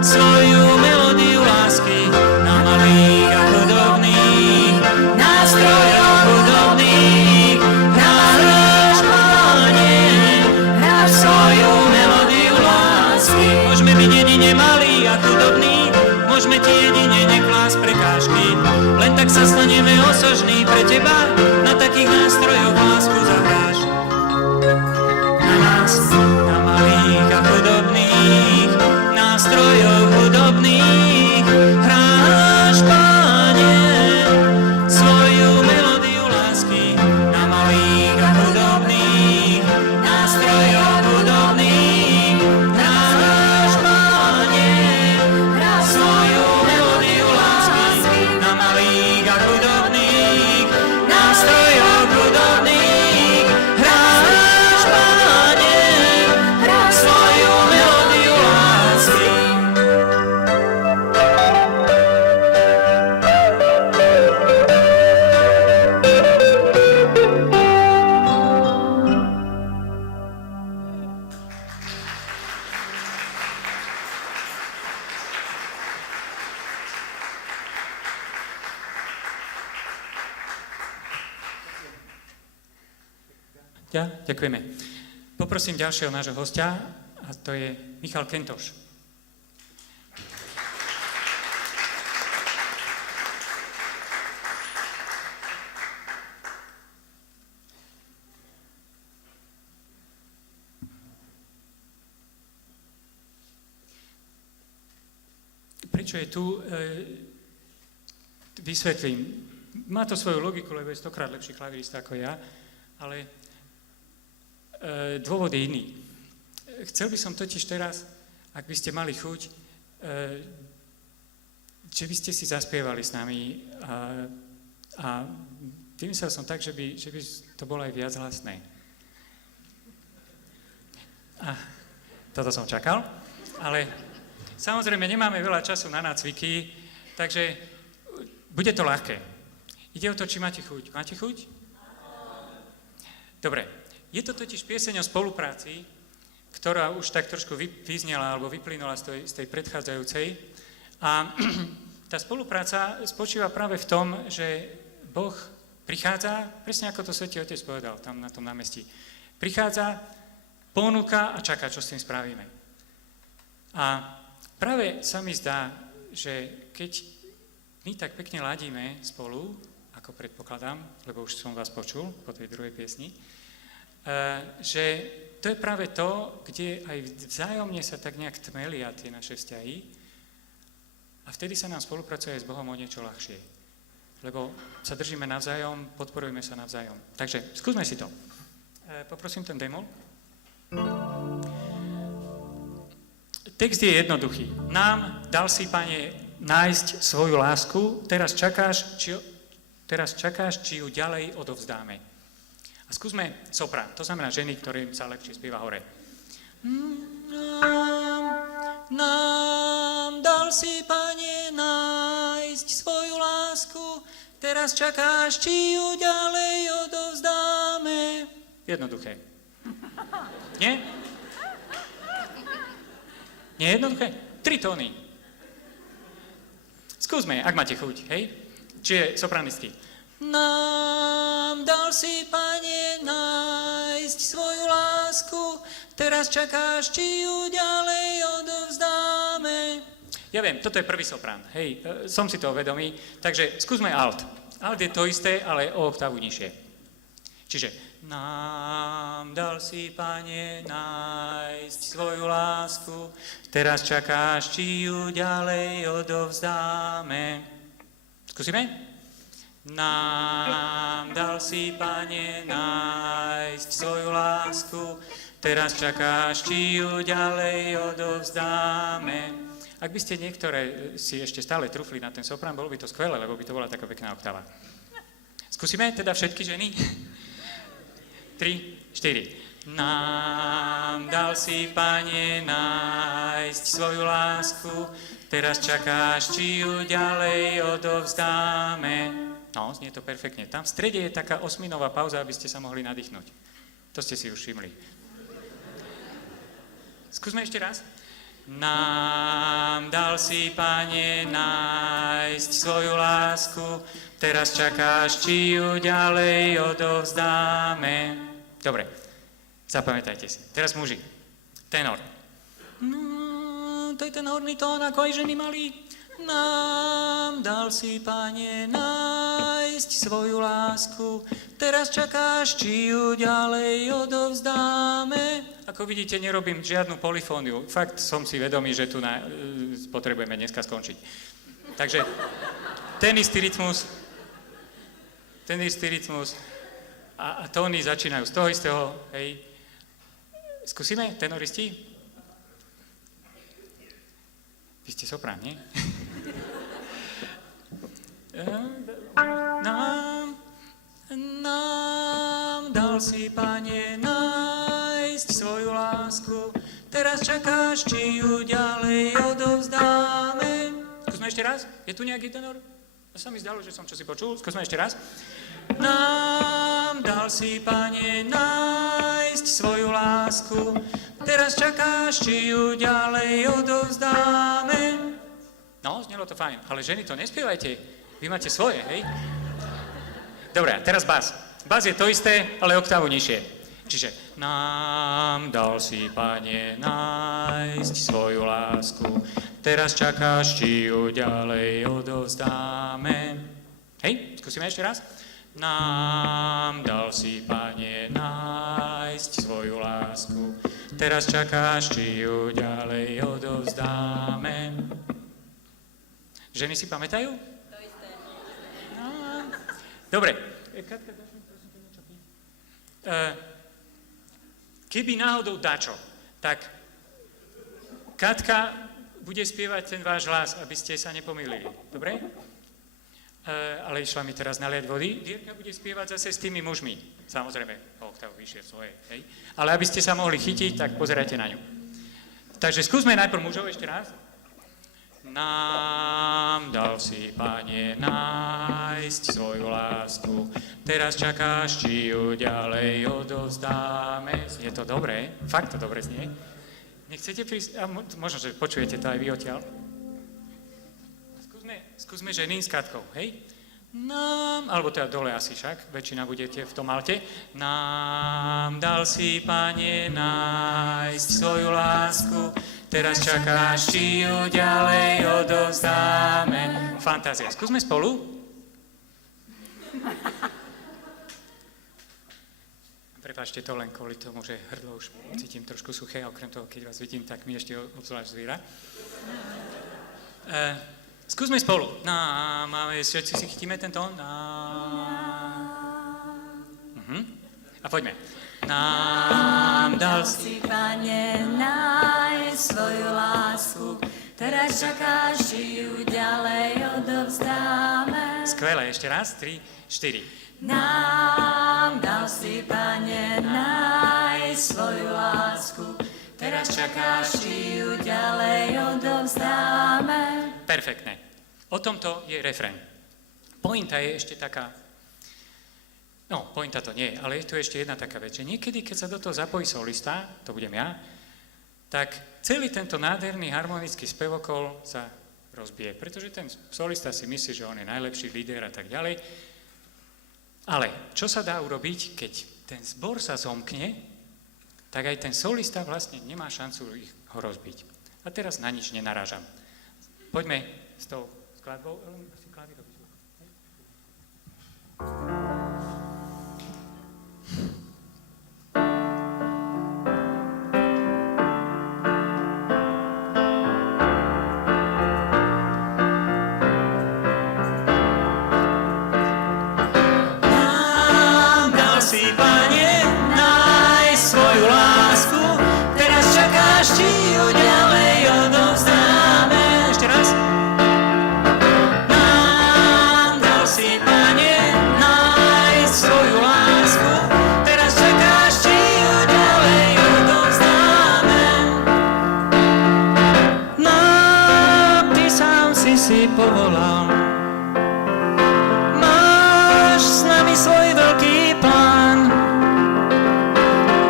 Svoju melódiu lásky na malých a mne neklás prekážky, len tak sa staneme osožní pre teba, na takých nástrojoch lásku zahráš. Na nás, na malých a chudobných, nástrojoch hudobných, hráš, Pane, svoju melódiu lásky. Na malých a chudobných, nástrojoch hudobných, hráš, Pane, svoju melódiu lásky. Na malých a chudobných, nástrojoch hudobných, hráš, Pane, svoju melódiu lásky. Ďakujeme. Poprosím ďalšieho nášho hostia, a to je Michal Kentoš. Prečo je tu? Vysvetlím. Má to svoju logiku, lebo je stokrát lepší klavirista ako ja, ale dôvod je iný. Chcel by som totiž teraz, ak by ste mali chuť, že by ste si zaspievali s nami a vymyslel som tak, že by to bolo aj viac hlasné. A toto som čakal, ale samozrejme nemáme veľa času na nácviky, takže bude to ľahké. Ide o to, či máte chuť. Máte chuť? Dobre. Je to totiž pieseň o spolupráci, ktorá už tak trošku vyznela alebo vyplynula z tej predchádzajúcej. A tá spolupráca spočíva práve v tom, že Boh prichádza, presne ako to Svätý Otec povedal tam na tom námestí. Prichádza, ponúka a čaká, čo s tým spravíme. A práve sa mi zdá, že keď my tak pekne ladíme spolu, ako predpokladám, lebo už som vás počul po tej druhej piesni, že to je práve to, kde aj vzájomne sa tak nejak tmelia tie naše vzťahy a vtedy sa nám spolupracuje s Bohom o niečo ľahšie. Lebo sa držíme navzájom, podporujeme sa navzájom. Takže skúsme si to. Poprosím ten demol. Text je jednoduchý. Nám dal si, Pane, nájsť svoju lásku, teraz čakáš, či ju ďalej odovzdáme. A skúsme soprán, to znamená ženy, ktorým sa lepšie spieva hore. Nám dal si, Pane, nájsť svoju lásku, teraz čakáš, či ju ďalej odovzdáme. Jednoduché. Nie? Nie jednoduché? 3 tóny. Skúsme, ak máte chuť, hej? Čiže sopranisti. Nám dal si, Pane, nájsť svoju lásku, teraz čakáš, či ju ďalej odovzdáme. Ja viem, toto je prvý soprán, hej, som si toho vedomý, takže skúsme alt. Alt je to isté, ale o oktávu nižšie. Čiže nám dal si, Pane, nájsť svoju lásku, teraz čakáš, či ju ďalej odovzdáme. Skúsime? Nám dal si, Pane, nájsť svoju lásku, teraz čakáš, či ju ďalej odovzdáme. Ak by ste niektoré si ešte stále trúfli na ten soprán, bolo by to skvelé, lebo by to bola taká pekná oktáva. Skúsime teda všetky ženy? 3, 4. Nám dal si, Pane, nájsť svoju lásku, teraz čakáš, či ju ďalej odovzdáme. No, znie to perfektne. Tam v strede je taká 8-minútová pauza, aby ste sa mohli nadýchnuť. To ste si už všimli. Skúsme ešte raz. Nám dal si, Pane, nájsť svoju lásku, teraz čakáš, či ju ďalej odovzdáme. Dobre, zapamätajte si. Teraz muži. Tenor. To je ten horný tón, ako aj ženy mali. Nám dal si, Pane, nájsť svoju lásku. Teraz čakáš, či ju ďalej odovzdáme. Ako vidíte, nerobím žiadnu polifóniu. Fakt som si vedomý, že tu potrebujeme dneska skončiť. Takže ten istý rytmus a tóny začínajú z toho istého, hej. Skúsime, tenoristi? Vy ste soprán, nie? Nám dal si, Pane, nájsť svoju lásku. Teraz čakáš, či ju ďalej odovzdáme. Skúsme ešte raz. Je tu nejaký tenor? To sa mi zdalo, že som čosi počul. Skúsme ešte raz. Nám dal si, Pane, nájsť svoju lásku. Teraz čakáš, či ju ďalej odovzdáme. No, znelo to fajn, ale ženy, to nespievajte. Vy máte svoje, hej? Dobre, teraz bas. Bas je to isté, ale oktávu nižšie. Čiže nám dal si, Pane, nájsť svoju lásku. Teraz čakáš, či ju ďalej odovzdáme. Hej, skúsime ešte raz. Nám dal si, Pane, nájsť svoju lásku. Teraz čakáš, či ju ďalej odovzdáme. Ženy si pamätajú? To isté. No. Dobre. Katka, dáš mi prosím te niečo piť? Keby náhodou dačo, tak Katka bude spievať ten váš hlas, aby ste sa nepomýlili. Dobre? Ale išla mi teraz naliať vody. Dierka bude spievať zase s tými mužmi. Samozrejme, o oktavu vyššie svoje. Hej? Ale aby ste sa mohli chytiť, tak pozerajte na ňu. Takže skúsme najprv mužov ešte raz. Nám dal si, Pane, nájsť svoju lásku. Teraz čakáš, či ju ďalej odovzdáme. Je to dobré? Fakt to dobre znie. Nechcete prísť? A možno, že počujete to aj vy odtiaľ. Skúsme ženy s Katkou, hej? Nám, alebo teda dole asi však, väčšina budete v tom alte. Nám dal si, Pane, nájsť svoju lásku. Teraz čakáš, či ju ďalej odovzdáme. Fantázia. Skúsme spolu. Prepáčte to len kvôli tomu, že hrdlo už cítim trošku suché a okrem toho, keď vás vidím, tak mi ešte obzvlášť zvíra. Skúsme spolu. Máme, všetci si chytíme ten tón. A poďme. Nám dal si, Pane, nájsť svoju lásku. Teraz čakáš, či ju ďalej odovzdáme. Skvelé, ešte raz, 3, 4. Nám dal si, Pane, nájsť svoju lásku. Teraz čakáš, či ju ďalej odovzdáme. Perfektné. O tomto je refrén. Pointa je ešte taká, no, pointa to nie je, ale je tu ešte jedna taká vec, že niekedy, keď sa do toho zapojí solista, to budem ja, tak celý tento nádherný harmonický spevokol sa rozbije, pretože ten solista si myslí, že on je najlepší líder a tak ďalej. Ale čo sa dá urobiť, keď ten zbor sa zomkne, tak aj ten solista vlastne nemá šancu ho rozbiť. A teraz na nič nenarážam. Poďme s tou skladbou. Asi klavírový zvuk. Nám dal si, Pane, nájsť svoju lásku. Teraz čakáš, či ju ďalej odovzdáme. Ešte raz. Nám dal si, Pane, nájsť svoju lásku. Teraz čakáš, či ju ďalej odovzdáme. No, ty sám si povolal. Máš s nami svoj veľký plán.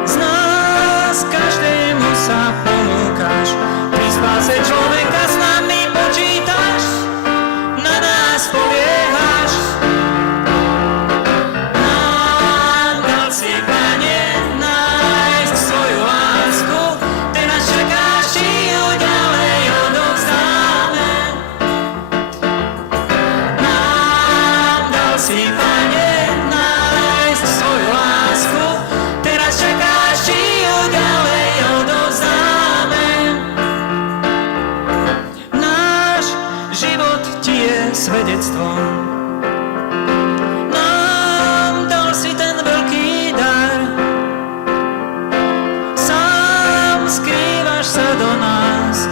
Z nás každému sa ponúkaš. Pri spáse človeka s nami počítaš. Na nás poliehaš. Nám dal si, Pane, nájsť svoju lásku. Teraz čakáš, či ju ďalej odovzdáme. svedectvom. Nám dal si ten veľký dar, sám skrývaš sa do nás,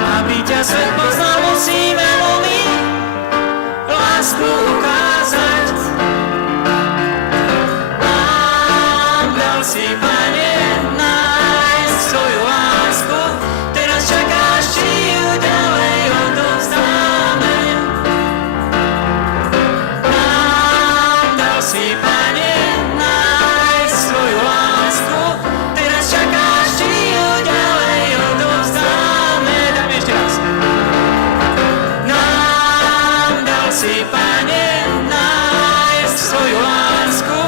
aby ťa svet poznal, musíme mu my lásku ukázať. Nám dal si, Pane, nájsť svoju lásku, teraz čakáš, či ju ďalej odovzdáme. Nám dal si, Pane, nájsť svoju lásku, teraz čakáš, či ju ďalej odovzdáme. Dáme ešte raz. Nám dal si, Pane, nájsť svoju lásku,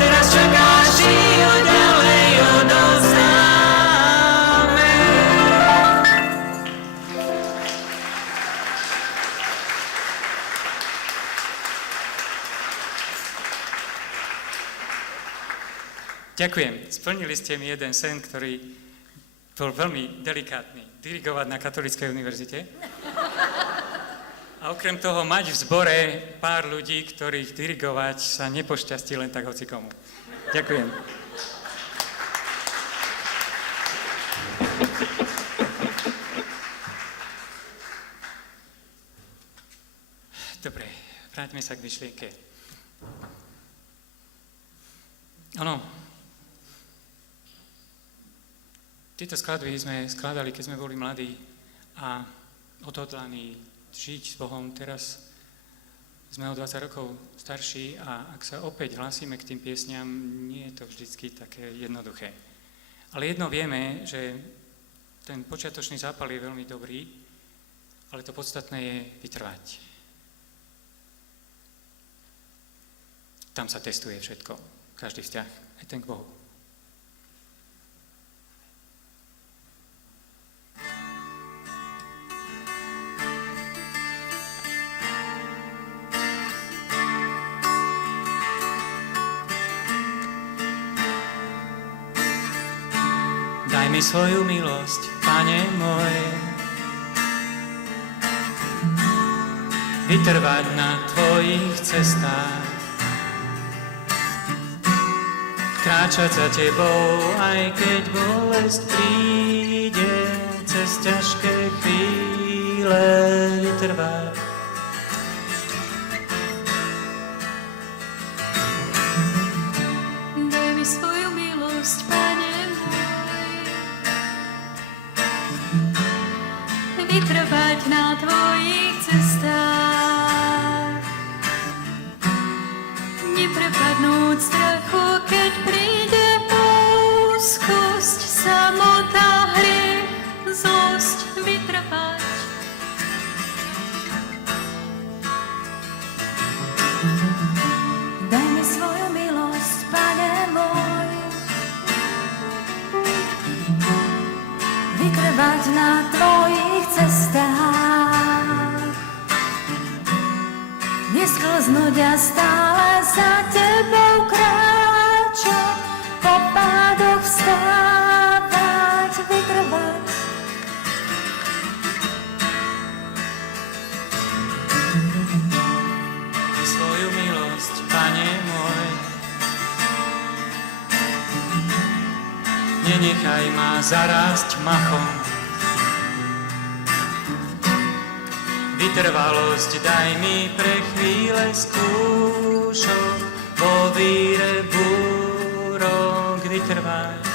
teraz čakáš, či ju ďalej odovzdáme. Ďakujem. Splnili ste mi jeden sen, ktorý bol veľmi delikátny. Dirigovať na Katolíckej univerzite. A okrem toho mať v zbore pár ľudí, ktorých dirigovať sa nepošťastí len tak hocikomu. Ďakujem. Dobre, vráťme sa k myšlienke. Ono, tieto skladby sme skladali, keď sme boli mladí a odhodlaní žiť s Bohom. Teraz sme o 20 rokov starší a ak sa opäť hlasíme k tým piesňam, nie je to vždycky také jednoduché. Ale jedno vieme, že ten počiatočný zápal je veľmi dobrý, ale to podstatné je vytrvať. Tam sa testuje všetko, každý vzťah, aj ten k Bohu. Daj mi svoju milosť, Pane môj, vytrvať na tvojich cestách, kráčať za tebou, aj keď bolesť príde, cez ťažké chvíle vytrvať. Daj mi svoju milosť, Pane môj, vytrvať na tvojich cestách, neprepadnúť strachu, keď príde úzkosť, samota, hriech, zlosť, vytrvať. Daj mi svoju milosť, Pane môj, vytrvať na tvojich cestách, nesklznúť a stále za tebou kráčať, po pádoch vstávať, vytrvať. Svoju milosť, Pane môj, nenechaj ma zarásť machom. Vytrvalosť daj mi pre chvíle skúšok, vo víre búrok vytrvať.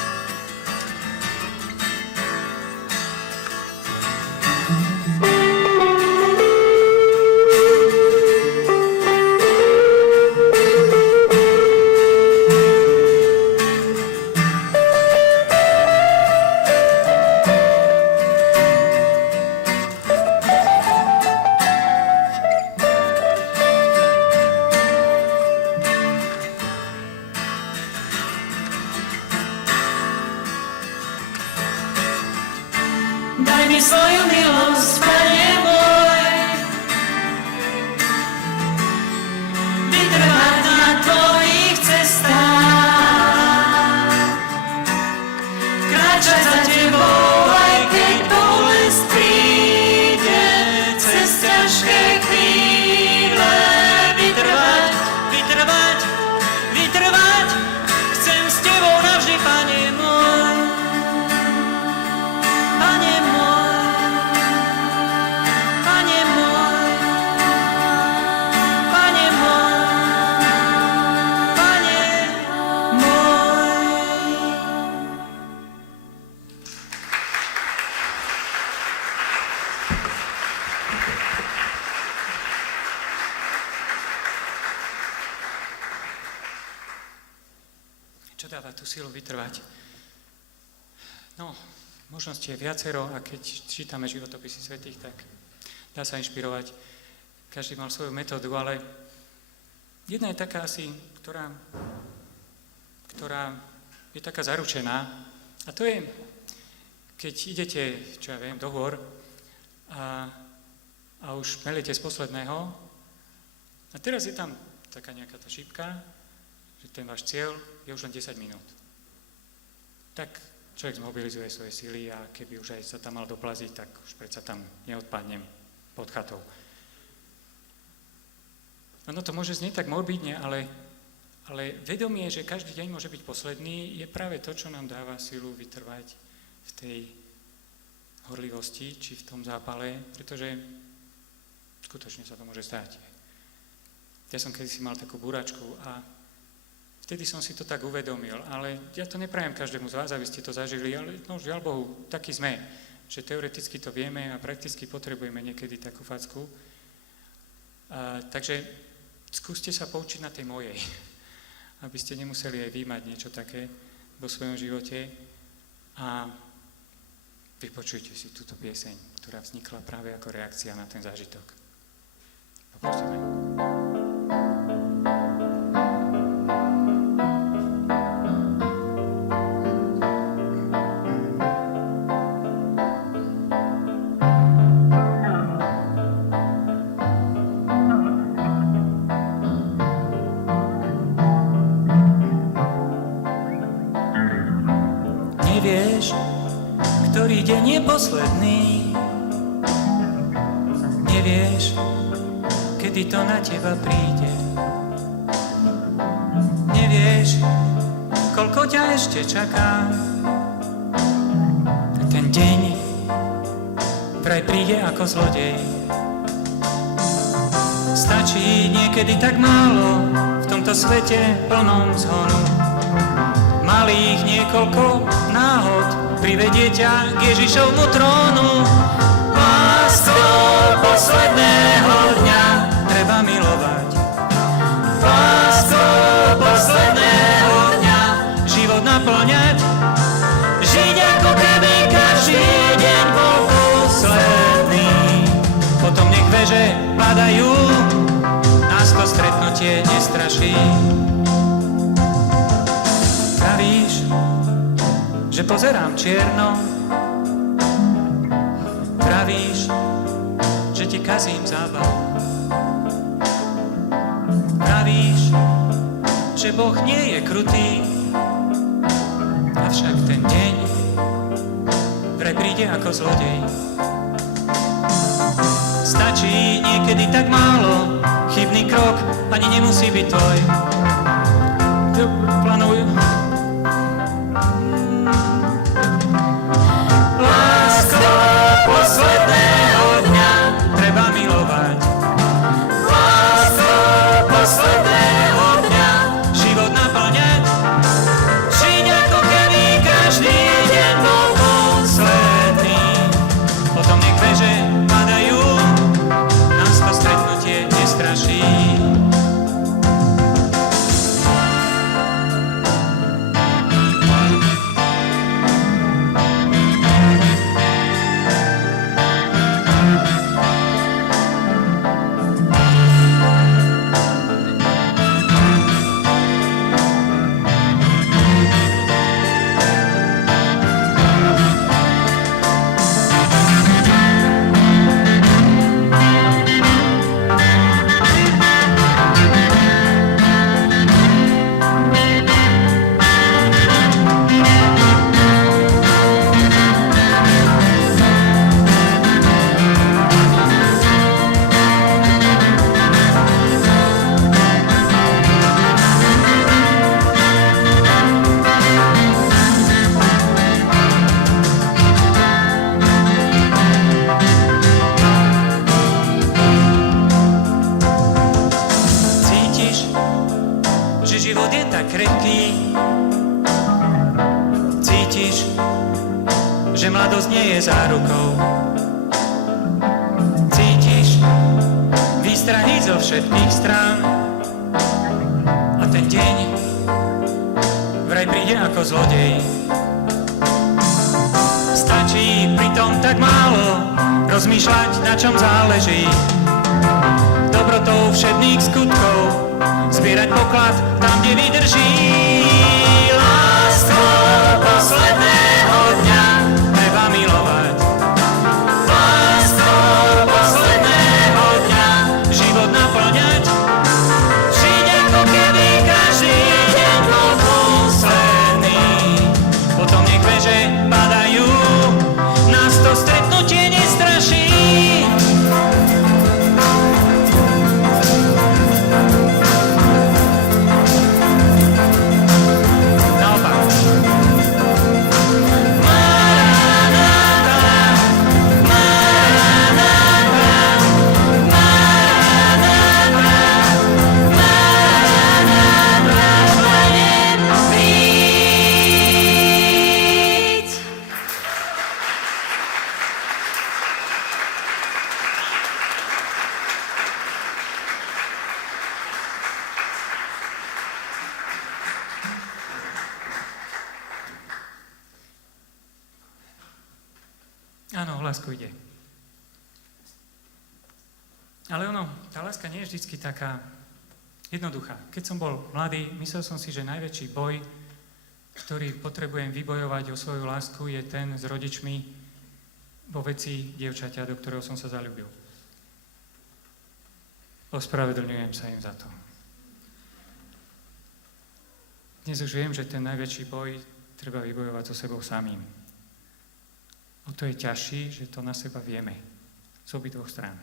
dáva tú silu vytrvať? No, možností je viacero a keď čítame životopisy svätých, tak dá sa inšpirovať. Každý mal svoju metódu, ale jedna je taká asi, ktorá je taká zaručená. A to je, keď idete, čo ja viem, do hôr a už melete z posledného a teraz je tam taká nejaká tá šípka, že ten váš cieľ je už len 10 minút. Tak človek zmobilizuje svoje sily a keby už aj sa tam mal doplaziť, tak už predsa tam neodpadnem pod chatou. Ono to môže znieť tak morbidne, ale vedomie, že každý deň môže byť posledný, je práve to, čo nám dáva silu vytrvať v tej horlivosti, či v tom zápale, pretože skutočne sa to môže stať. Ja som kedysi mal takú búračku a vtedy som si to tak uvedomil, ale ja to neprajem každému z vás, aby ste to zažili, ale no žiaľ Bohu, takí sme, že teoreticky to vieme a prakticky potrebujeme niekedy takú facku. Takže skúste sa poučiť na tej mojej, aby ste nemuseli aj vy mať niečo také vo svojom živote a vypočujte si túto pieseň, ktorá vznikla práve ako reakcia na ten zážitok. Poprosíme. Nevieš, ktorý deň je posledný. Nevieš, kedy to na teba príde. Nevieš, koľko ťa ešte čaká. Ten deň vraj príde ako zlodej. Stačí niekedy tak málo v tomto svete plnom zhonu. Malých niekoľko náhod privedie ťa k Ježišovmu trónu. Láskou posledného dňa treba milovať. Láskou posledného dňa život naplňať. Žiť ako keby každý deň bol posledný. Potom nech veže padajú, nás to stretnutie nestraší. Pravíš, že pozerám čierno. Pravíš, že ti kazím zábavu. Pravíš, že Boh nie je krutý. Avšak ten deň vraj príde ako zlodej. Stačí niekedy tak málo, chybný krok ani nemusí byť tvoj. Plánuj. Posledného dňa treba milovať. Láskou posledného dňa život naplňať. Žiť ako keby každý deň bol posledný. Potom nech veže padajú, nás to stretnutie nestraší. Že mladosť nie je zárukou. Cítiš výstrahy zo všetkých strán a ten deň vraj príde ako zlodej. Stačí pritom tak málo rozmýšľať, na čom záleží. Dobrotou všedných skutkov zbierať poklad tam, kde vydrží. Lásku posledného dňa treba milovať. Lásku posledného dňa život naplňať. Žiť ako keby každý deň bol posledný. Potom nech veže padajú, nás to stretnutie nestraší. Áno, o lásku ide. Ale tá láska nie je vždycky taká jednoduchá. Keď som bol mladý, myslel som si, že najväčší boj, ktorý potrebujem vybojovať o svoju lásku, je ten s rodičmi vo veci dievčaťa, do ktorého som sa zaľúbil. Ospravedlňujem sa im za to. Dnes už viem, že ten najväčší boj treba vybojovať so sebou samým. O to je ťažší, že to na seba vieme. Z obidvoch strán.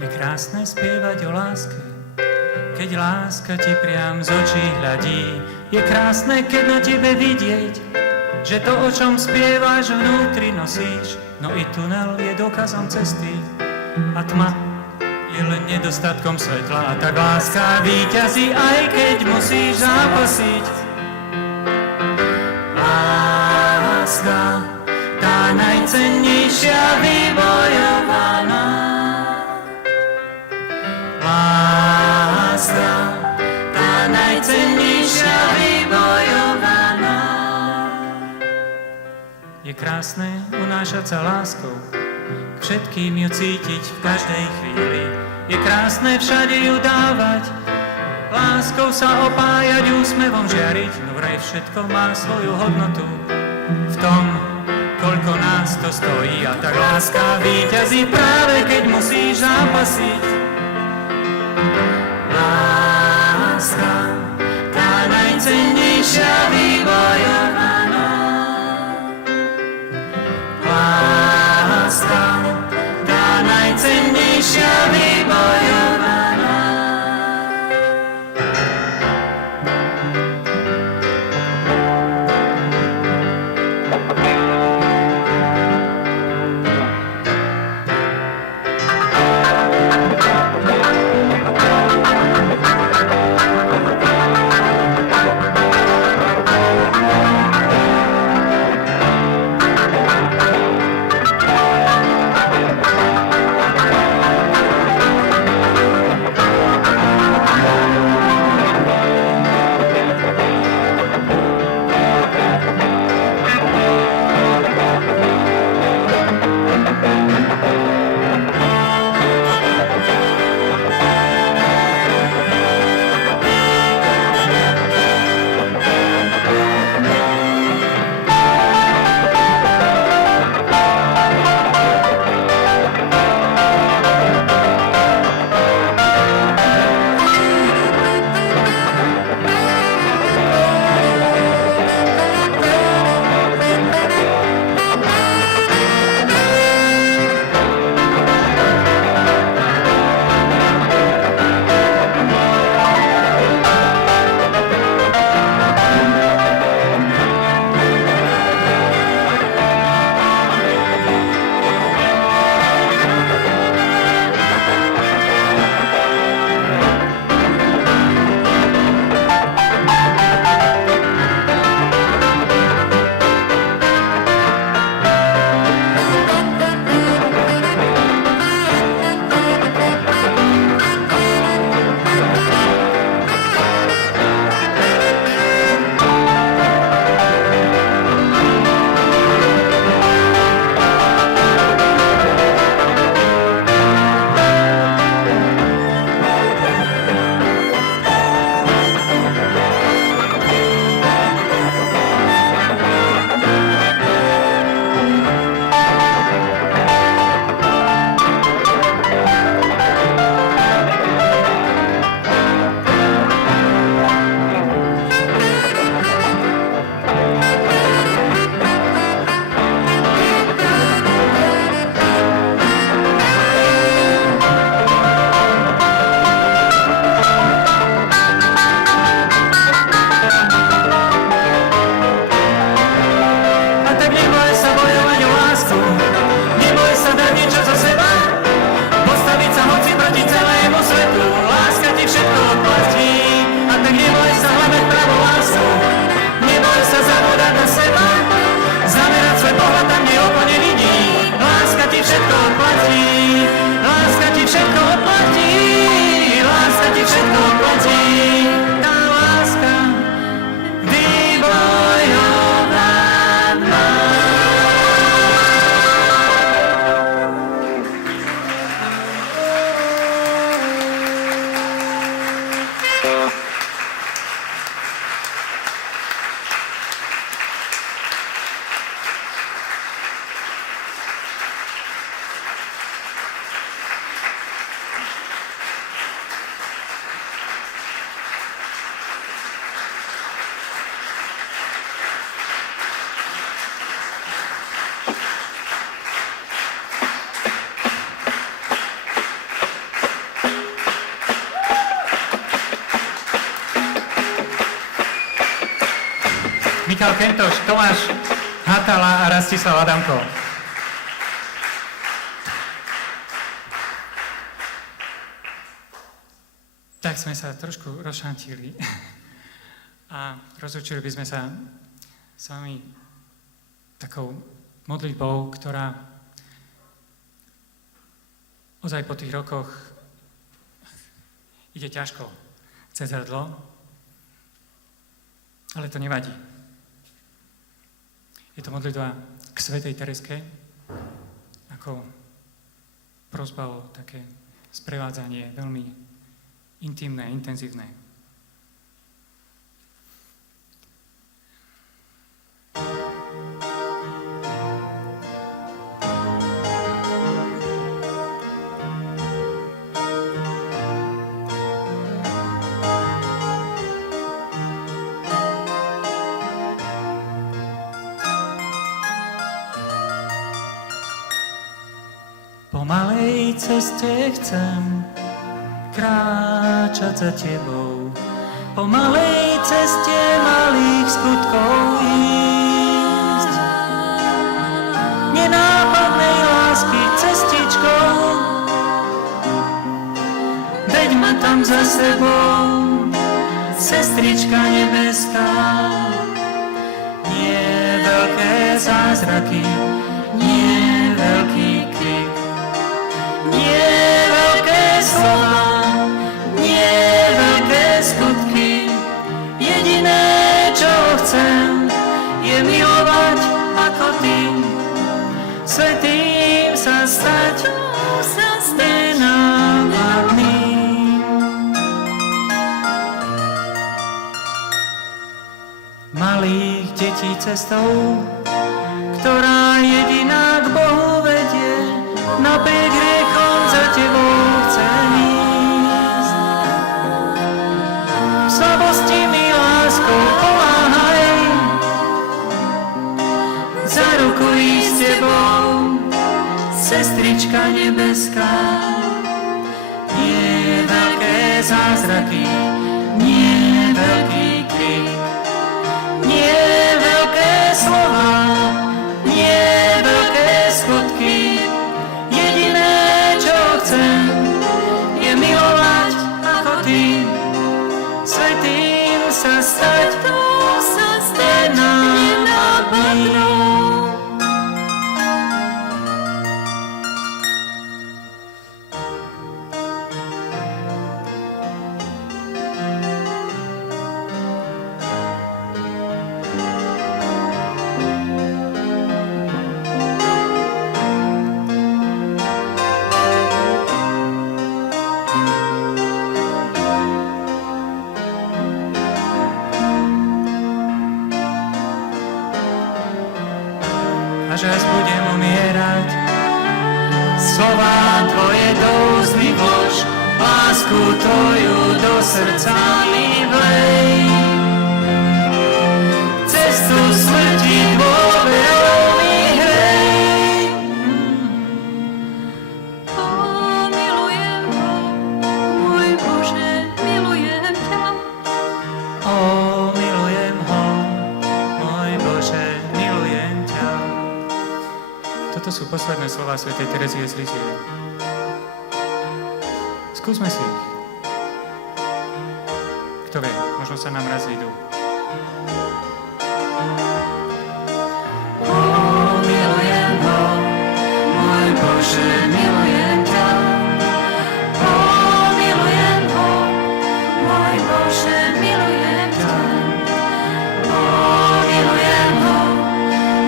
Je krásne spievať o láske, keď láska ti priam z očí hľadí. Je krásne, keď na tebe vidieť, že to, o čom spievaš, vnútri nosíš. No i tunel je dôkazom cesty a tma je len nedostatkom svetla. A tak láska víťazí, aj keď musíš zápasiť. Láska, tá najcennejšia vybojovaná. Láska, tá najcennejšia vybojovaná. Je krásne unášať sa láskou, všetkým ju cítiť v každej chvíli. Je krásne všade ju dávať, láskou sa opájať, úsmevom žiariť. No vraj všetko má svoju hodnotu v tom, koľko nás to stojí. A tak láska víťazí práve keď musíš zápasiť. Láska, tá najcennejšia vybojovaná. Láska, tá najcennejšia vybojovaná. Michal Kentoš, Tomáš Hatala a Rastislav Adamko. Tak sme sa trošku rozšantili a rozlúčili by sme sa s vami takou modlitbou, ktorá ozaj po tých rokoch ide ťažko cez hrdlo, ale to nevadí. Je to modlitba k svätej Tereske, ako prosba o také sprevádzanie veľmi intimné, intenzívne. Po malej ceste chcem kráčať za tebou, po malej ceste malých skutkov ísť. Nenápadnej lásky cestičkou, veď ma tam za sebou, sestrička nebeská. Nie veľké zázraky, nie veľký krik, nie veľké slova, skutky, jediné, čo chcem, je milovať ako ty, svätým sa stať, nenápadným. Malých detí cestou, ktorá jediná k Bohu vedie, napriek hriechom za tebou chcem ísť. Slabosti mi láskou pomáhaj, za ruku ísť s tebou, sestrička nebeská. Nie veľké zázraky, nie veľký krik, nie veľké slova, nie veľké skutky, jediné, čo chcem, je milovať ako ty, svätým sa stať, nenápadnou. Až raz budem umierať, slová tvoje dozní vlož, lásku tvoju do srdca mi vlej. Cestu smrti dôverou mi hrej. Milujem ho, môj Bože, milujem ťa. Milujem ho, môj Bože, milujem ťa. Toto sú posledné slova svätej Terezie z Lizie. Skúsme si ich. Kto vie, možno sa nám raz idú. Milujem ho, môj Bože, milujem ťa. Milujem ho, môj Bože, milujem ťa. Milujem ho,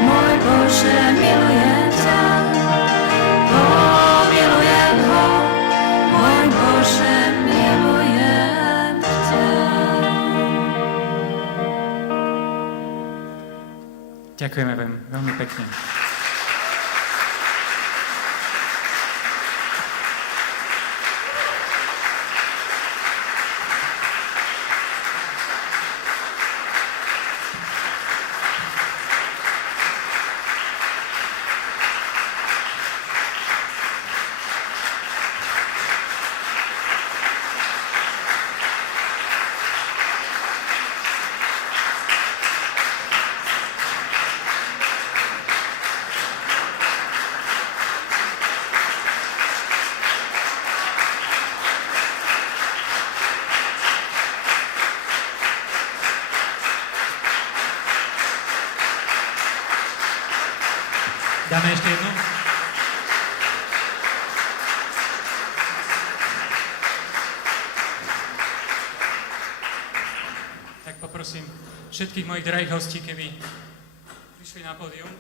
môj Bože, milujem ťa. Milujem ho, môj Bože, milujem ťa. Ďakujeme vám veľmi pekne. všetkých mojich drahých hostí, keby prišli na pódium.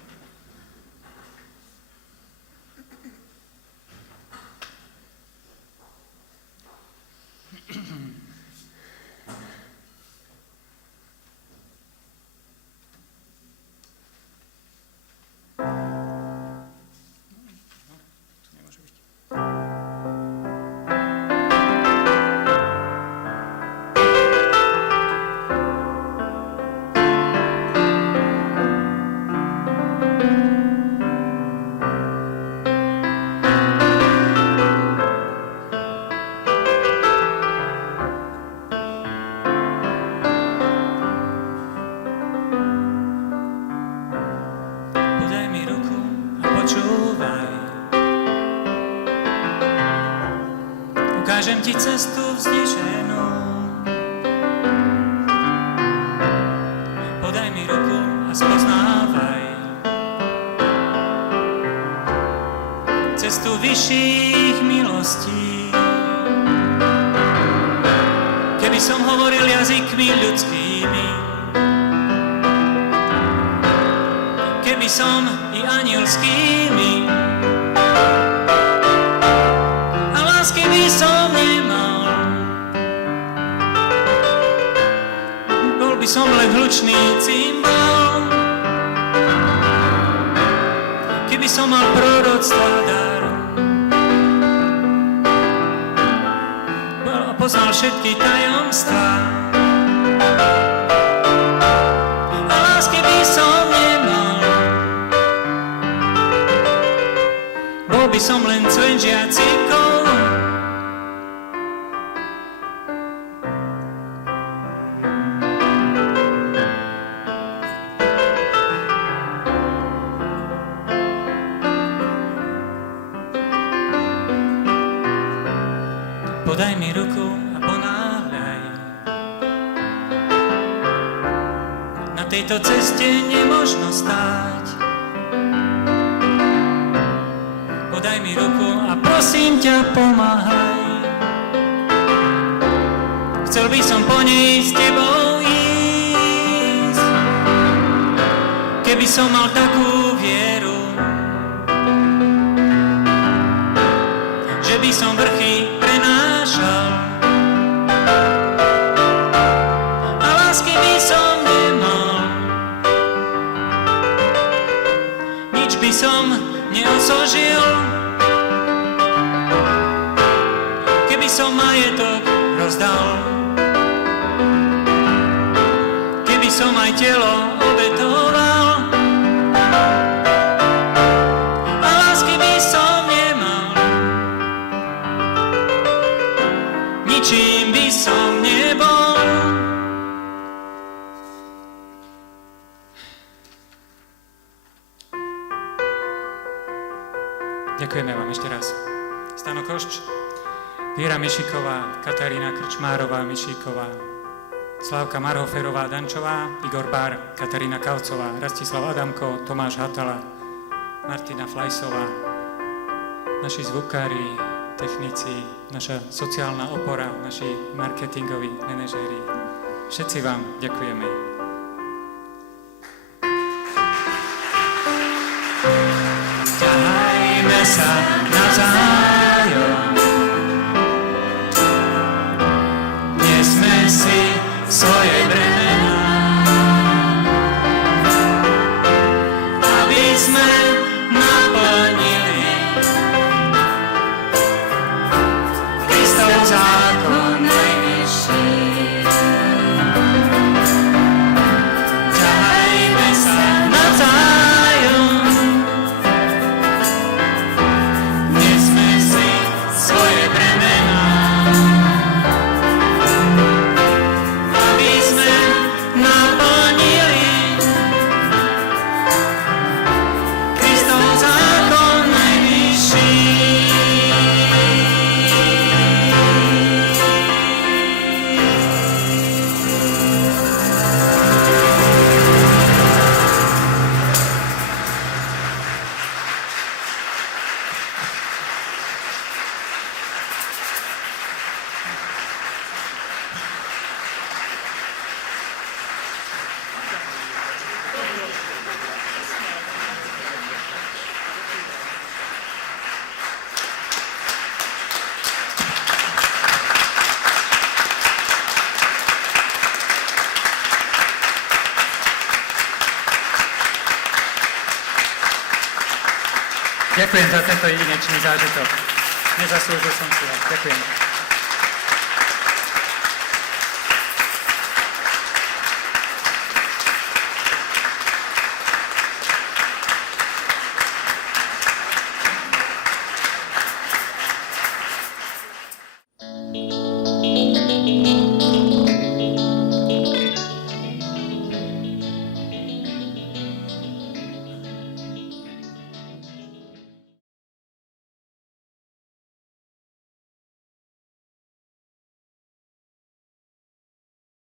Ukážem ti cestu vzdiženú. Podaj mi ruku a spoznávaj cestu vyšších milostí. Keby som hovoril jazykmi ľudskými, keby som i anielskými, a lásky by som nemal, bol by som len hlučný cymbál. Keby som mal proroctva dar a poznal všetky tajomstvá, a lásky by som nemal, bol by som len cven žiacikov. Podaj mi ruku a ponáhľaj. Na tejto ceste nemožno stáť. Podaj mi ruku a prosím ťa, pomáhaj. Chcel by som po nej s tebou ísť, keby som mal takú vieru, že by som vrchy prenášal, a lásky by som nemal, nič by som neosožil, keby som majetok rozdal, keby som aj telo obetoval, a lásky by som nemal, ničím by som nebol. Ďakujeme vám ešte raz. Stano Košč, Víra Mišiková, Katarína Krčmárová Mišíková, Slávka Marhoferová Dančová, Igor Bár, Katarína Kaucová, Rastislav Adamko, Tomáš Hatala, Martina Flajsová, naši zvukári, technici, naša sociálna opora, naši marketingoví manažéri. Všetci vám ďakujeme. Ťahajme sa navzájom, nesme si svoje bremená, aby sme naplnili Kristov zákon najvyšší. Ťahajme sa navzájom, nesme Ďakujem za tento jedinečný zážitok. Nezaslúžil som si ho. Ďakujem.